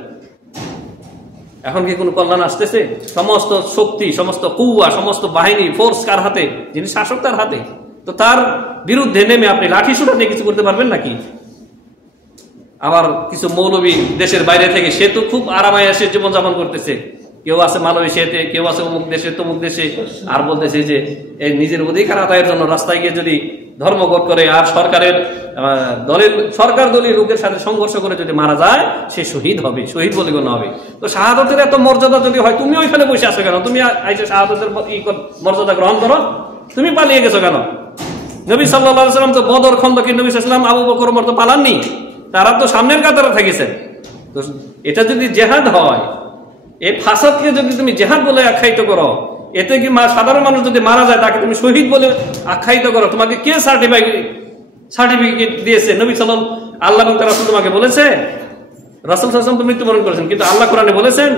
এখন কি কোনো কল্যাণ আসতেছে? সমস্ত শক্তি, সমস্ত কুওয়া, সমস্ত বাহিনী, ফোর্স কার হাতে? যিনি শাসক তার হাতে। তো তার বিরুদ্ধে নেমে আপনি লাঠি সোঁটা নিয়ে কিছু করতে পারবেন নাকি? আবার কিছু মৌলবী দেশের বাইরে থেকে, সে তো খুব আরামায় এসে জীবনযাপন করতেছে, কেউ আছে মালয়েশিয়াতে, কেউ আছে অমুক দেশে, তমুক দেশে, আর বলতেছে যে এই নিজের অধিকার আদায়ের জন্য রাস্তায় গিয়ে যদি ধর্মঘট করে আর সরকার দলীয় লোকের সাথে সংঘর্ষ করে যদি মারা যায় সে শহীদ হবে, শহীদ বলে গণ্য হবে। তো শাহাদাতের এত মর্যাদা যদি হয়, তুমি ওইখানে বসে আসো কেন? তুমি আইসে শাহাদাতের মর্যাদা গ্রহণ করো, তুমি পালিয়ে গেছো কেন? নবী সাল্লাল্লাহু আলাইহি ওয়াসাল্লাম তো বদর খন্দকে নবী সাল্লাল্লাহু আলাইহি ওয়াসাল্লাম আবু বকর ওমর তো পালাননি, তারা তো সামনের কাতারে থাকিছেন। তো এটা যদি জিহাদ হয়, এই ফাসাদকে যদি তুমি জিহাদ বলে আখ্যায়িত করো, এতে কি সাধারণ মানুষ যদি মারা যায় তাকে তুমি শহীদ বলে আখ্যায়িত করো, তোমাকে কে সার্টিফিকেট দিয়েছে? নবী সাল্লাল্লাহু আল্লাহ এবং তার রাসূল তোমাকে বলেছে? রাসূল সাল্লাল্লাহু আলাইহি ওয়াসাল্লাম তো মৃত্যুবরণ করেছেন, কিন্তু আল্লাহ কোরআনে বলেছেন,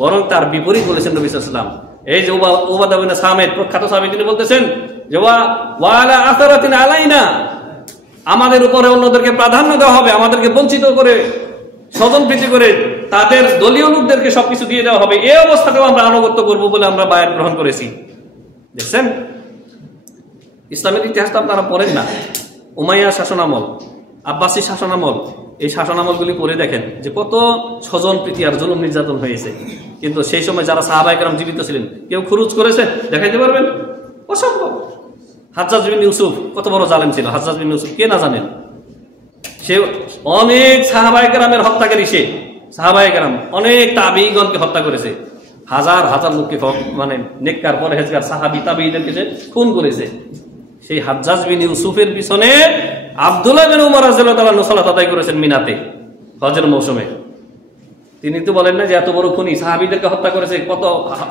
বরং তার বিপরীত বলেছেন নবী সাল্লাল্লাহু আলাইহি ওয়াসাল্লাম। এই যে উবাদা বিন সামিত প্রখ্যাত সাহাবী, তিনি বলতেছেন যে ওয়া আলা আসারাতিন আলাইনা, আমাদের উপরে অন্যদেরকে প্রাধান্য দেওয়া হবে, আমাদেরকে বঞ্চিত করে স্বজন প্রীতি করে তাদের দলীয় লোকদেরকে সবকিছু দিয়ে দেওয়া হবে, এই অবস্থাতেও আমরা আনুগত্য করবো বলে আমরা বায়াত গ্রহণ করেছি। দেখছেন, ইসলামের ইতিহাস তো আপনারা পড়েন না। উমাইয়া শাসনামল, আব্বাসী শাসনামল, এই শাসনামলগুলি পড়ে দেখেন যে কত স্বজন প্রীতি আর জুলুম নির্যাতন হয়েছে। কিন্তু সেই সময় যারা সাহাবায়ে কেরাম জীবিত ছিলেন, কেউ খুরুজ করেছে? দেখাইতে পারবেন? অসম্ভব। হাজ্জাজ বিন ইউসুফ কত বড় জালেম ছিল। হাজ্জাজ বিন ইউসুফ কে না জানেন? সে অনেক সাহাবায়ে কেরামের হত্যাকারী। সে সাহাবায়ে কেরাম অনেক তাবিঈগণকে হত্যা করেছে, হাজার হাজার লোককে, মানে নেককার পরহেজগার সাহাবী তাবিঈদেরকে সে খুন করেছে। সেই হাজ্জাজ বিন ইউসুফের পিছনে আব্দুল্লাহ বিন উমর রাদিয়াল্লাহু তাআলা সালাত আদায় করেছেন মিনাতে হজের মৌসুমে। তিনি তো বলেন না যে এত বড় খুনি, সাহাবীদেরকে হত্যা করেছে, কত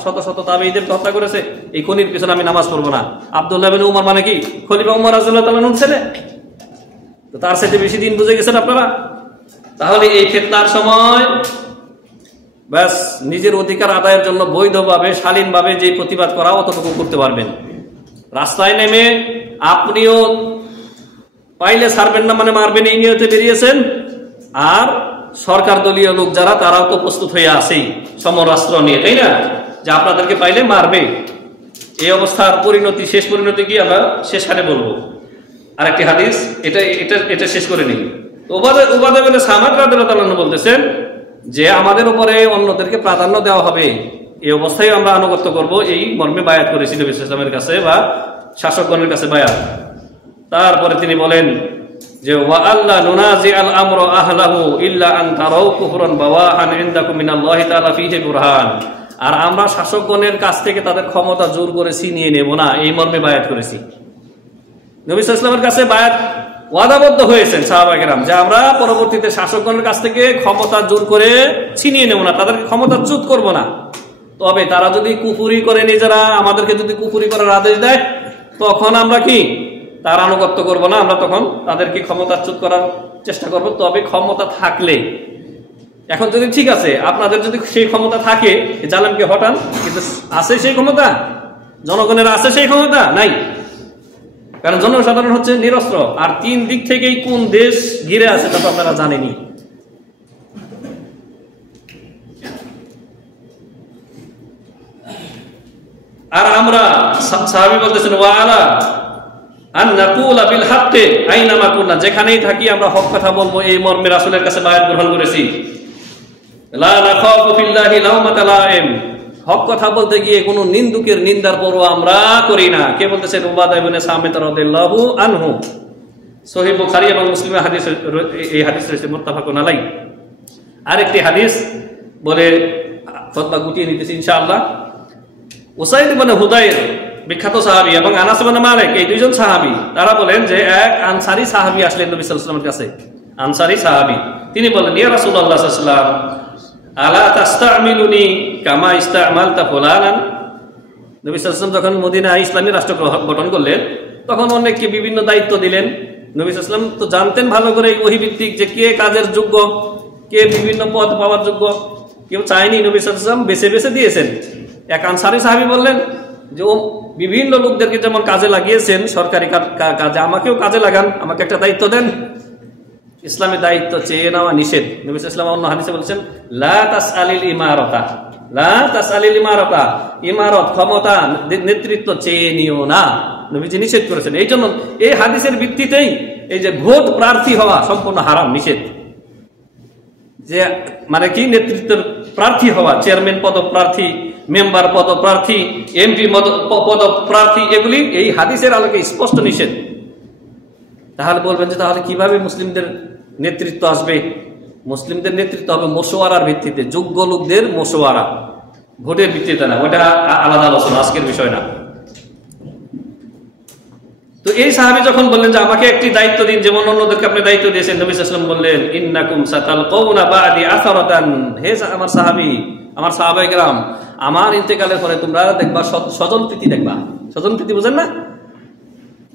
শত শত তাবিঈদেরকে হত্যা করেছে, এই খুনির পিছনে আমি নামাজ পড়বো না। আব্দুল্লাহ বিন উমর মানে কি খলিফা উমর রাদিয়াল্লাহু তাআলার ছেলে? তো তার সাথে বেশি দিন বুঝে গেছেন আপনারা। তাহলে এই ফিতনার সময় ব্যাস নিজের অধিকার আদায়ের জন্য বৈধভাবে শালীনভাবে যে প্রতিবাদ করা, অতটুকু করতে পারবেন। রাস্তায় নেমে আপনিও পাইলে ছাড়বেন না, মানে মারবেন, এই নিয়তে বেরিয়েছেন। আর সরকার দলীয় লোক যারা, তারাও তো প্রস্তুত হয়ে আসেই সমরাস্ত্র নিয়ে, তাই না, যে আপনাদেরকে পাইলে মারবে। এই অবস্থার পরিণতি, শেষ পরিণতি কি আমরা শেষখানে বলবো। আরেকটি হাদিস, এটা শেষ করে নিই। উবাদা বিন সামিত রাদিয়াল্লাহু তাআলা বলতেছেন যে আমাদের উপরে অন্যদেরকে প্রাধান্য দেওয়া হবে, এই অবস্থায় আমরা আনুগত্য করব, এই মর্মে বায়াত করেছি নবী সাল্লাল্লাহু আলাইহি ওয়াসাল্লামের কাছে বা শাসকগণের কাছে বায়াত। তারপরে তিনি বলেন যে ওয়া আল্লা নুনাজি আল আমরু আহলাহু ইল্লা আন তারাউ কুফরান বাওয়াহান ইনদাকুম মিনাল্লাহি তাআলা ফীহি বুরহান। আর আমরা শাসকগণের কাছ থেকে তাদের ক্ষমতা জোর করে ছিনিয়ে নেব না, এই মর্মে বায়াত করেছি। নবী সাল্লাল্লাহু আলাইহি ওয়াসাল্লামের কাছে বায়াত ওয়াদাবদ্ধ হয়েছেন সাহাবায়ে কেরাম যে আমরা পরবর্তীতে শাসকগণের কাছ থেকে ক্ষমতা জোর করে ছিনিয়ে নেব না, তাদেরকে ক্ষমতা চ্যুত করব না। তবে তারা যদি কুফরি করে, নিজেরা আমাদেরকে যদি কুফরি করার আদেশ দেয়, তখন আমরা কি তার আনুগত্য করব না, আমরা তখন তাদেরকে ক্ষমতাচ্যুত করার চেষ্টা করব। তবে ক্ষমতা থাকলে, এখন যদি ঠিক আছে আপনাদের যদি সেই ক্ষমতা থাকে, জালেমকে হটান, কিন্তু আছে সেই ক্ষমতা? জনগণের আছে সেই ক্ষমতা? নাই। কারণ জনসাধারণ হচ্ছে নিরস্ত্র, আর তিন দিক থেকেই কোন দেশ ঘিরে আছে তা তো আপনারা জানেনই। আর আমরা, সাহাবী বলতেছেন ওয়া আলা আন নাকুলা বিল হাক্কি আইনামা কুননা, যেখানেই থাকি আমরা হক কথা বলবো, এই মর্মে রাসূলের কাছে বায়াত গ্রহণ করেছি। লা নাখাফু ফিল্লাহি লাওমাতা লাইম, হক কথা বলতে গিয়ে কোনো নিন্দুকের নিন্দার পরোয়া আমরা করি না। কে বলতেছেন? উবাদা ইবনে সামিত রাদিয়াল্লাহু আনহু। সহিহ বুখারী এবং মুসলিমের হাদিস, এই হাদিস রয়েছে মুত্তাফাকুন আলাইহি। আরেকটি হাদিস বলে খুতবা গুটিয়ে নিতেছি ইনশাআল্লাহ। উসাইদ ইবনে হুদাইর বিখ্যাত সাহাবী এবং আনাস ইবনে মালিক, এই দুইজন সাহাবী, তারা বলেন যে এক আনসারী সাহাবী আসলেন নবী সাল্লাল্লাহু আলাইহি ওয়াসাল্লামের কাছে। আনসারী সাহাবী, তিনি বলেন ইয়া রাসূলুল্লাহ সাল্লাল্লাহু আলাইহি ওয়াসাল্লাম আলা তাস্তামিলুনি কামা ইস্তামালতা ফুলানান। নবী সাল্লাল্লাহু আলাইহি ওয়াসাল্লাম যখন মদিনায় ইসলামী রাষ্ট্র গঠন করলেন, তখন অনেককে বিভিন্ন দায়িত্ব দিলেন। নবী সাল্লাল্লাহু আলাইহি ওয়াসাল্লাম তো জানতেন ভালো করে ওহী ভিত্তিক যে কে কাজের যোগ্য, কে বিভিন্ন পদ পাওয়ার যোগ্য। কেউ চায়নি, নবী সাল্লাল্লাহু আলাইহি ওয়াসাল্লাম বেছে বেছে দিয়েছেন। এক আনসারী সাহাবী বললেন যে ও বিভিন্ন লোকদেরকে যেমন কাজে লাগিয়েছেন সরকারি কাজে, আমাকেও কাজে লাগান, আমাকে একটা দায়িত্ব দেন। ইসলামী দায়িত্ব চেয়ে নেওয়া নিষেধ। নবী সাল্লাল্লাহু আলাইহি ওয়াসাল্লাম অন্য হাদিসে বলেছেন লা তাসআলিল ইমারাতা, লা তাসআলিল ইমারাতা, ইমারত ক্ষমতা নেতৃত্ব চেয়ে নিও না, নবীজি নিষেধ করেছেন। এই জন্য এই হাদিসের ভিত্তিতেই এই যে ভোট প্রার্থী হওয়া সম্পূর্ণ হারাম, নিষেধ। যে মানে কি নেতৃত্বের প্রার্থী হওয়া, চেয়ারম্যান পদপ্রার্থী, মেম্বার পদপ্রার্থী, এমপি পদপ্রার্থী, এগুলি এই হাদিসের আলোকে স্পষ্ট নিষেধ। তাহলে বলবেন যে তাহলে কিভাবে মুসলিমদের নেতৃত্ব আসবে? মুসলিমদের নেতৃত্ব হবে মশওয়ারার ভিত্তিতে, যোগ্য লোকদের মশওয়ারা, ভোটের ভিত্তিতে না। ওটা আলাদা আলোচনা, আজকের বিষয় না। তো এই সাহাবী যখন বললেন যে আমাকে একটি দায়িত্ব দিন, যেমন অন্যদেরকে আপনি দায়িত্ব দিয়েছেন, নবী সাল্লাল্লাহু আলাইহি ওয়াসাল্লাম বললেন ইন্নাকুম সাতালকাউনা বা'দি আসারাতান, হে আমার সাহাবী, আমার সাহাবায়ে কেরাম, আমার ইন্তেকালের পরে তোমরা দেখবা স্বজনপ্রীতি দেখবা। স্বজনপ্রীতি বুঝেন না?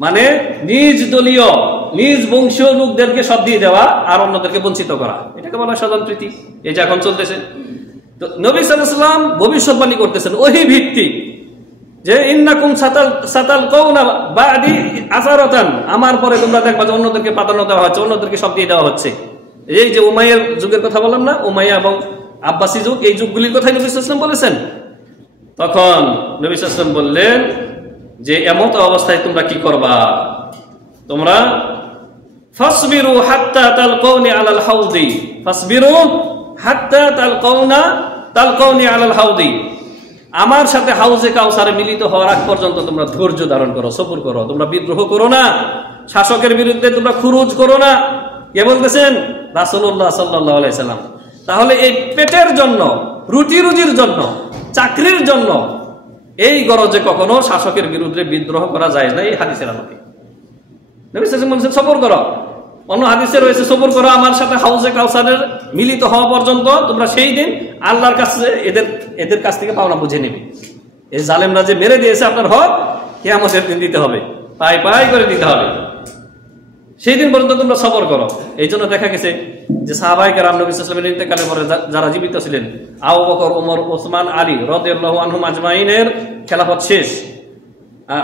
মানে নিজ দলীয় নিজ বংশীয় লোকদেরকে সব দিয়ে দেওয়া আর অন্যদেরকে বঞ্চিত করা, এটাকে বলা হয় স্বজনপ্রীতি। এই যে এখন চলতেছে। তো নবী সাল্লাল্লাহু আলাইহি ওয়াসাল্লাম ভবিষ্যৎবাণী করতেছেন ওহী ভিত্তিক, যে ইন্নাকুম সাতালকাউনা বা'দি আসারাতান, আমার পরে তোমরা দেখবা যে অন্যদেরকে প্রাধান্য দেওয়া হচ্ছে, অন্যদেরকে সব দিয়ে দেওয়া হচ্ছে। এই যে উমাইয়ার যুগের কথা বললাম না, উমাইয়া এবং আব্বাসী যুগ, এই যুগগুলির কথাই নবী সাল্লাল্লাহু আলাইহি ওয়াসাল্লাম বলেছেন। তখন নবী সাল্লাল্লাহু আলাইহি ওয়াসাল্লাম বললেন যে এমত অবস্থায় তোমরা কি করবা? তোমরা ফাসবিরু হাত্তা তালকাউনি আলাল হাউদি, ফাসবিরু হাত্তা তালকাউনি আলাল হাউদি, আমার সাথে হাউজে কাউসারে মিলিত হওয়ার আগ পর্যন্ত তোমরা ধৈর্য ধারণ করো, সবর করো, তোমরা বিদ্রোহ করো না, শাসকের বিরুদ্ধে তোমরা খুরুজ করো না। কে বলতেছেন? রাসূলুল্লাহ সাল্লাল্লাহু আলাইহি সাল্লাম। তাহলে এই পেটের জন্য, রুটি রুজির জন্য, চাকরির জন্য এই গরজে কখনো শাসকের বিরুদ্ধে বিদ্রোহ করা যায় না। এই হাদিসের আলোকে নবী সাল্লাল্লাহু আলাইহি ওয়াসাল্লাম বলেছেন সবর করো। অন্য হাদিসে রয়েছে সবর করো আমার সাথে হাউজে কাউসারের মিলিত হওয়া পর্যন্ত, তোমরা সেই দিন আল্লাহর কাছে এদের কাছ থেকে পাওনা বুঝে নেবে। এই জালেমরা যে মেরে দিয়েছে আপনার হক, কিয়ামতের দিন দিতে হবে, পাই পাই করে দিতে হবে। সেই দিন পর্যন্ত তোমরা সবর করো। এই জন্য দেখা গেছে যে সাহাবায়ে কেরাম নবী সাল্লাল্লাহু আলাইহি ওয়াসাল্লামের ইন্তেকালের পরে যারা জীবিত ছিলেন, আবু বকর, ওমর, ওসমান, আলী রাদিয়াল্লাহু আনহুম আজমাইনের খেলাফত শেষ।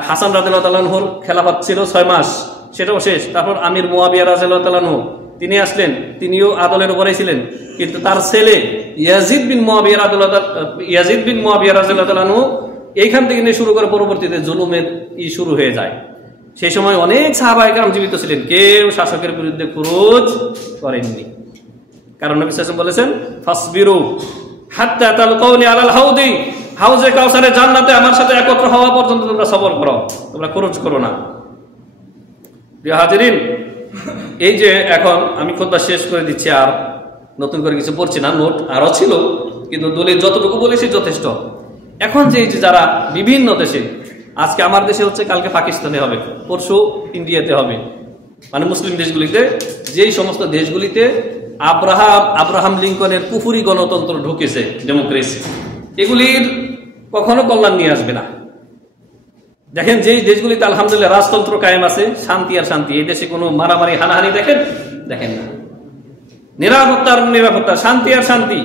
হাসান রাদিয়াল্লাহু তাআলা আনহুর খেলাফত ছিল 6 মাস, সেটাও শেষ। তারপর আমির মুয়াবিয়া রাদিয়াল্লাহু তাআলা আনহু তিনি আসলেন, তিনিও আদলের উপরেই ছিলেন, কিন্তু তার ছেলে ইয়াজিদ বিন মুয়াবিয়া রাদিয়াল্লাহু তাআলা আনহু এইখান থেকে নিয়ে শুরু করে পরবর্তীতে জুলুমের শুরু হয়ে যায়। সেই সময় অনেক সাহাবায়ে কেরাম জীবিত ছিলেন, কেউ শাসকের বিরুদ্ধে খুরুজ করেননি। কারণ নবী সাল্লাল্লাহু আলাইহি ওয়াসাল্লাম বলেছেন ফাসবিরু হাত্তা তালকাউনি আলাল হাউদি, হাউজে কাউসারে জান্নাতে আমার সাথে একত্র হওয়া পর্যন্ত তোমরা সবর করো, তোমরা খুরুজ করো না। প্রিয় হাজিরিন, এই যে এখন আমি খুতবা শেষ করে দিচ্ছি, আর নতুন করে কিছু পড়ছি না, নোট আরো ছিল, কিন্তু দলিল যতটুকু বলেছি যথেষ্ট। এখন যে যারা বিভিন্ন দেশে, আজকে আমার দেশে হচ্ছে, কালকে পাকিস্তানে হবে, পরশু ইন্ডিয়াতে হবে, মানে মুসলিম দেশগুলিতে, যেই সমস্ত দেশগুলিতে আব্রাহাম লিঙ্কনের কুফুরি গণতন্ত্র ঢুকেছে, ডেমোক্রেসি, এগুলির কখনো কল্যাণ নিয়ে আসবে না। দেখেন যেই দেশগুলিতে আলহামদুলিল্লাহ রাজতন্ত্র কায়েম আছে, শান্তি আর শান্তি, এই দেশে কোনো মারামারি হানাহানি দেখেন না, নিরাপত্তা, শান্তি আর শান্তি।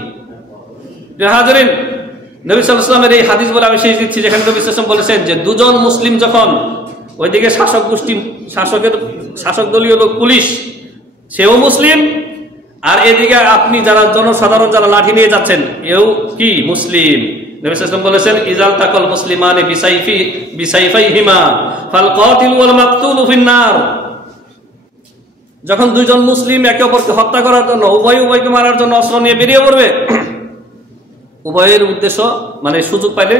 হাজারিন, নবী সাল্লাল্লাহু আলাইহি ওয়াসাল্লামের এই হাদিস বলে আমি শেষ দিচ্ছি, যেখানে নবী সাল্লাল্লাহু আলাইহি ওয়াসাল্লাম বলেছেন যে দুজন মুসলিম যখন, ওইদিকে শাসক দলীয় লোক পুলিশ, সেও মুসলিম, আর এদিকে আপনি যারা জনসাধারণ যারা লাঠি নিয়ে যাচ্ছেন, এও কি মুসলিম। নবী সাল্লাল্লাহু আলাইহি ওয়াসাল্লাম বলেছেন ইজাল তাকাল মুসলিমানি বিসাইফাইহিমা ফাল কাতিল ওয়াল মাকতুলু ফিন-নার, যখন দুইজন মুসলিম একে অপরকে হত্যা করার জন্য, উভয়কে মারার জন্য অস্ত্র নিয়ে বেরিয়ে পড়বে, উভয়ের উদ্দেশ্য মানে সুযোগ পাইলে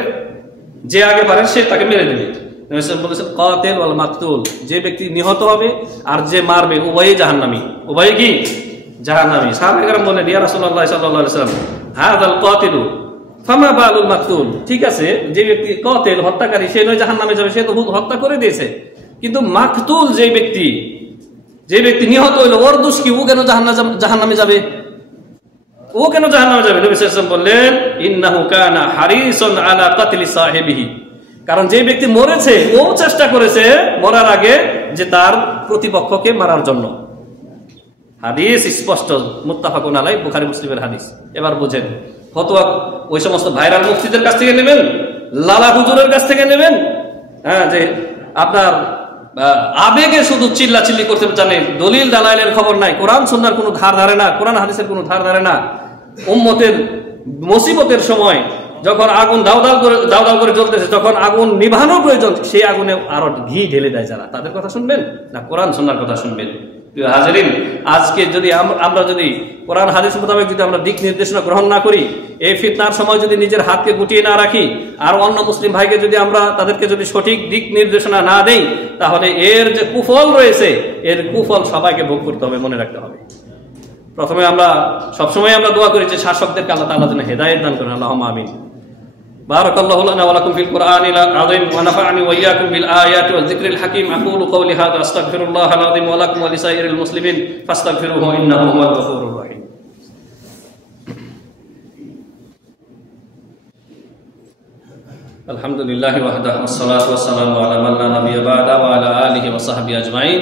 যে আগে পারে সে তাকে মেরে দেবে। নবী সাল্লাল্লাহু আলাইহি ওয়াসাল্লাম বলেছেন কাতিল ওয়াল মাকতুল, যে ব্যক্তি নিহত হবে আর যে মারবে উভয়ই জাহান্নামী, উভয়ই কি জাহান্নামী। সাহাবায়ে কেরাম বলেন ইয়া রাসূলুল্লাহ সাল্লাল্লাহু আলাইহি ওয়াসাল্লাম হাযাল কাতিলু ফামা বালুল মাকতুল, ঠিক আছে যে ব্যক্তি কাতিল হত্যাকারী সে নয় জাহান্নামে যাবে, সে তো হত্যা করে দিয়েছে, কিন্তু মাকতুল যে ব্যক্তি নিহত হইল, ওর দোষ কি, ও কেন জাহান্নামে যাবে, ও কেন জাহান্নামে যাবে? নবী সাল্লাল্লাহু আলাইহি ওয়াসাল্লাম বললেন ইন্নাহু কানা হারিসুন আলা কাতলি সাহিবিহি, কারণ যে ব্যক্তি মরেছে ও চেষ্টা করেছে মরার আগে যে তার প্রতিপক্ষকে মারার জন্য। হাদিস স্পষ্ট, মুত্তাফাকুন আলাইহি, বুখারী মুসলিমের হাদিস। এবার বুঝেন, ফতোয়া ওই সমস্ত ভাইরাল মুফতিদের কাছ থেকে নেবেন, লালা হুজুরের কাছ থেকে নেবেন, হ্যাঁ, যে আপনার আবেগে শুধু চিল্লাচিল্লি করতে জানে, দলিল দালাইলের খবর নাই, কোরআন সুন্নাহর কোনো ধার ধারে না, কোরআন হাদিসের কোনো ধার ধারে না। উম্মতের মুসিবতের সময় যখন আগুন দাউ দাউ করে জ্বলতেছে, যখন আগুন নিভানোর প্রয়োজন, সেই আগুনে আরো ঘি ঢেলে দেয় যারা, তাদের কথা শুনবেন না কোরআন সুন্নাহর কথা শুনবেন? প্রিয় হাজিরিন, আজকে যদি আমরা যদি কোরআন হাদিস মোতাবেক যদি আমরা দিক নির্দেশনা গ্রহণ না করি, এই ফিতনার সময় যদি নিজের হাতকে গুটিয়ে না রাখি, আর অন্য মুসলিম ভাইকে যদি আমরা তাদেরকে যদি সঠিক দিক নির্দেশনা না দেই, তাহলে এর যে কুফল রয়েছে, এর কুফল সবাইকে ভোগ করতে হবে, মনে রাখতে হবে। প্রথমে আমরা সবসময় আমরা দোয়া করি যে শাসকদেরকে আল্লাহ তাআলা যেন হেদায়েত দান করেন, আল্লাহুম্মা আমিন। বারাকাল্লাহু লানা ওয়া লাকুম ফিল কুরআনিল আযীম ওয়া নাফা'নি ওয়া ইয়্যাকুম বিল আয়াতি ওয়াজ যিকরিল হাকীম। আকুলু কওলি হাযা আস্তাগফিরুল্লাহাল আযীম ওয়া লাকুম ওয়া লিসাইরিল মুসলিমিন ফাস্তাগফিরুহু ইন্নাহু হুয়াল গফুরুর রহিম। আলহামদুলিল্লাহি ওয়াহদাহু ওয়াসসালাতু ওয়াসসালামু আলা মান লা নাবিয়্যা বা'দা ওয়া আলা আলিহি ওয়া সাহবিহি আজমাইন।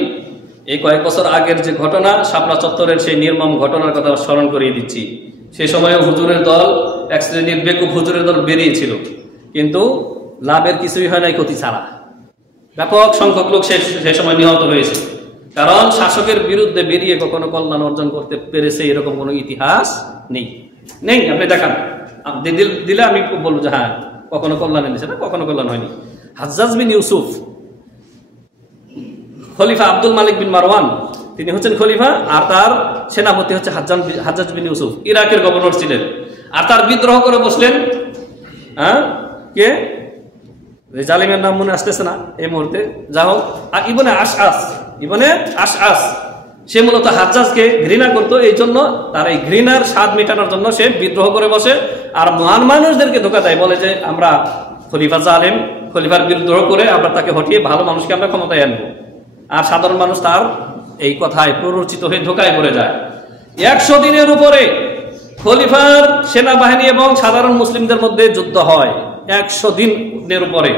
এই কয়েক বছর আগের যে ঘটনা, শাপলা চত্বরের সেই নির্মম ঘটনার কথা স্মরণ করিয়ে দিচ্ছি। সেই সময়ে হুজুরের দল, এক শ্রেণীর বেকুব হুজুরের দল বেরিয়েছিল, কিন্তু লাভের কিছুই হয় নাই, ক্ষতি ছাড়া। ব্যাপক সংখ্যক লোক সে সময় নিহত হয়েছে, কারণ শাসকের বিরুদ্ধে বেরিয়ে কখনো কল্যাণ অর্জন করতে পেরেছে এরকম কোনো ইতিহাস নেই। আপনি দেখান, দিলে আমি বলবো যে হ্যাঁ কখনো কল্যাণ এনেছে, না কখনো কল্যাণ হয়নি। হাজ্জাজ বিন ইউসুফ, খলিফা আব্দুল মালিক বিন মারওয়ান, তিনি হচ্ছেন খলিফা, আর তার সেনাপতি হচ্ছে হাজ্জাজ বিন ইউসুফ, ইরাকের গভর্নর ছিলেন। আর তার বিদ্রোহ করে বসলেন কে, জালিমের নাম মনে আসতেছে না এই মুহূর্তে, যা হোক, ইবনে আশআস। সে মূলত হাজ্জাজকে ঘৃণা করতো, এই জন্য তার এই ঘৃণার স্বাদ মেটানোর জন্য সে বিদ্রোহ করে বসে, আর মহান মানুষদেরকে ধোঁকা দেয়, বলে যে আমরা খলিফা জালেম, খলিফার বিদ্রোহ করে আমরা তাকে হটিয়ে ভালো মানুষকে আমরা ক্ষমতায় আনবো। আর সাধারণ মানুষ তার এই কথায় প্ররোচিত হয়ে ধোঁকায় পড়ে যায়। 100 দিনের উপরে খলিফার সেনাবাহিনী এবং সাধারণ মুসলিমদের মধ্যে যুদ্ধ হয়। 100 দিনের উপরে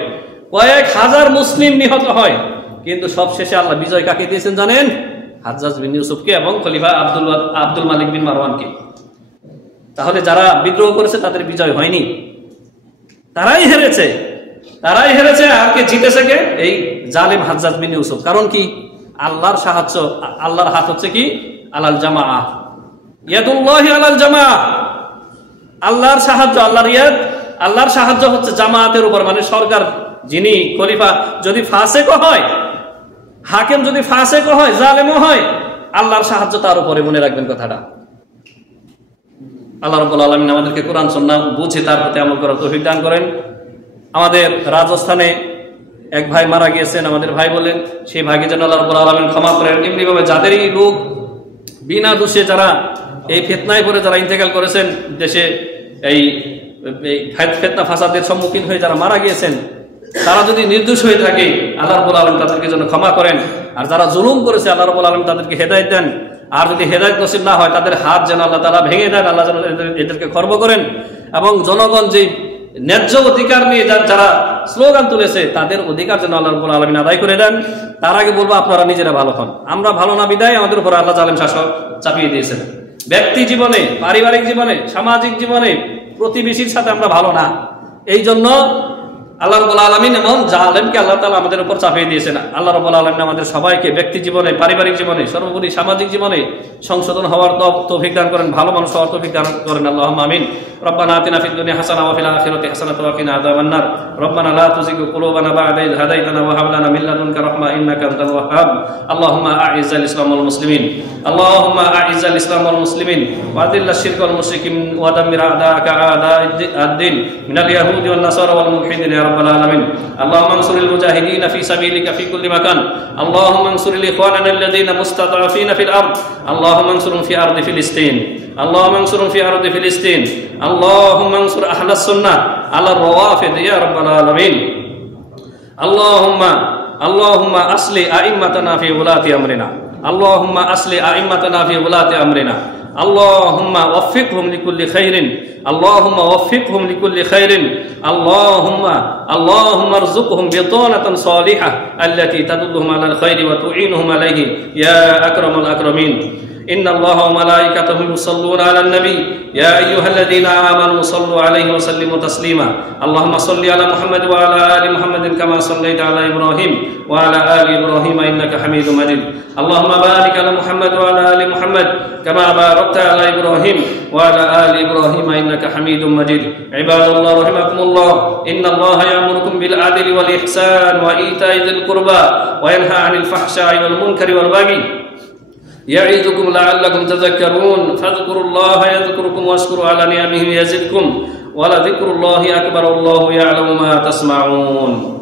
কয়েক হাজার মুসলিম নিহত হয়, কিন্তু সবশেষে আল্লাহ বিজয় কাকে দিয়েছেন জানেন? হাজ্জাজ বিন ইউসুফকে এবং খলিফা আব্দুল মালিক বিন মারওয়ানকে। তাহলে যারা বিদ্রোহ করেছে তাদের বিজয় হয়নি, তারাই হেরেছে। আর কে জিতেছে? কে? এই জালেম হাজ্জাজ বিন ইউসুফ। কারণ কি? আল্লাহর সাহায্য, আল্লাহর হাত হচ্ছে কি? আলাল জামাআহ, ইয়াদুল্লাহি আলাল জামাআহ। আল্লাহর সাহায্য, আল্লাহর সাহায্য হচ্ছে জামায়াতের উপর, মানে সরকার, যিনি খলিফা যদি ফাসেকও হয়, হাকিম যদি ফাসেকও হয়, জালেমও হয়, আল্লাহর সাহায্য তার উপরে, মনে রাখবেন কথাটা। আল্লাহ রাব্বুল আলামিন আমাদেরকে কোরআন সুন্নাহ বুঝে তার প্রতি আমল করার তৌফিক দান করেন। আমাদের রাজস্থানে এক ভাই মারা গিয়েছেন, আমাদের ভাই বলেন, সেই ভাইকে যেন আল্লাহ রাব্বুল আলামিন ক্ষমা করেন। এমনি ভাবে যাদেরই লোক বিনা দোষে যারা এই ফিতনায় পড়ে যারা ইন্তেকাল করেছেন, দেশে এই ফিতনা ফাসাদের সম্মুখীন হয়ে যারা মারা গিয়েছেন, তারা যদি নির্দোষ হয়ে থাকে, আল্লাহ রাব্বুল আলামিন তাদেরকে যেন ক্ষমা করেন। আর যারা জুলুম করেছে, আল্লাহ রাব্বুল আলামিন তাদেরকে হেদায়েত দেন। আর যদি হেদায়েত নসিব না হয়, তাদের হাত যেন আল্লাহ তাআলা ভেঙে দেন, আল্লাহ যেন এদেরকে খর্ব করেন। এবং জনগণ যে ন্যায্য অধিকার নিয়ে যারা স্লোগান তুলেছে, তাদের অধিকার যেন আল্লাহ রাব্বুল আলামিন আদায় করে দেন। তার আগে বলবো, আপনারা নিজেরা ভালো হন। আমরা ভালো না বিদায় আমাদের উপর আল্লাহ জালেম শাসক চাপিয়ে দিয়েছেন। ব্যক্তি জীবনে, পারিবারিক জীবনে, সামাজিক জীবনে, প্রতিবেশীর সাথে আমরা ভালো না। এই জন্য আল্লাহ রাব্বুল আলামিন এমন জালেমকে আল্লাহ তাআলা আমাদের উপর চাপিয়ে দিয়েছেন। আল্লাহ রাব্বুল আলামিন আমাদের সবাইকে ব্যক্তি জীবনে, পারিবারিক জীবনে, সর্বোপরি সামাজিক জীবনে সংশোধন হওয়ার তৌফিক দান করেন, ভালো মানুষ হওয়ার তৌফিক দান করেন। আল্লাহুম্মা আমিন। রব্বানা আতিনা ফিদ দুনিয়া হাসানাহ ওয়া ফিল আখিরাতি হাসানাতাও ওয়া কিনা আযাবান নার। রব্বানা লা তুযিগ কুলুবানা বা'দা ইয হাদাইতানা ওয়া হাব লানা মিন লাদুনকা রাহমা ইন্নাকা আনতাল ওয়াহ্হাব। আল্লাহুম্মা আ'ইজ্জাল ইসলাম ওয়াল মুসলিমিন, আল্লাহুম্মা আ'ইজ্জাল ইসলাম ওয়াল মুসলিমিন ওয়া আযিল্লাশ শিরকা ওয়াল মুশরিকিন ওয়া দাম্মির আ'দাআকা আ'দা'আদ-দ্বীন মিনাল ইয়াহুদি ওয়ান নাসারা ওয়াল মুলহিদিন ইয়া রাব্বাল আলামিন। اللهم انصر المجاهدين في سبيلك في كل مكان. اللهم انصر الاخواننا الذين مستضعفين في الارض. اللهم انصرهم في ارض فلسطين. اللهم انصرهم في ارض فلسطين. اللهم انصر اهل السنه على الروافض يا رب العالمين. اللهم اصلح ائمتنا في ولاة امرنا. اللهم اصلح ائمتنا في ولاة امرنا. اللهم وفقهم لكل خير. اللهم وفقهم لكل خير. اللهم ارزقهم بطانة صالحة التي تدلهم على الخير وتعينهم عليه يا أكرم الأكرمين. إن الله وملائكته يصلون على النبي يا أيها الذين آمنوا صلوا عليه وسلموا تسليما. اللهم صل على محمد وعلى آل محمد كما صليت على إبراهيم وعلى آل إبراهيم إنك حميد مجيد. اللهم بارك على محمد وعلى آل محمد كما باركت على إبراهيم وعلى آل إبراهيم إنك حميد مجيد. عباد الله رحمكم الله، إن الله يأمركم بالعدل والإحسان وإيتاء ذي القربى وينهى عن الفحشاء والمنكر والبغي يعظكم لعلكم تذكرون فاذكروا الله يذكركم واشكروا على نعمه يزدكم ولذكر الله أكبر والله يعلم ما تصنعون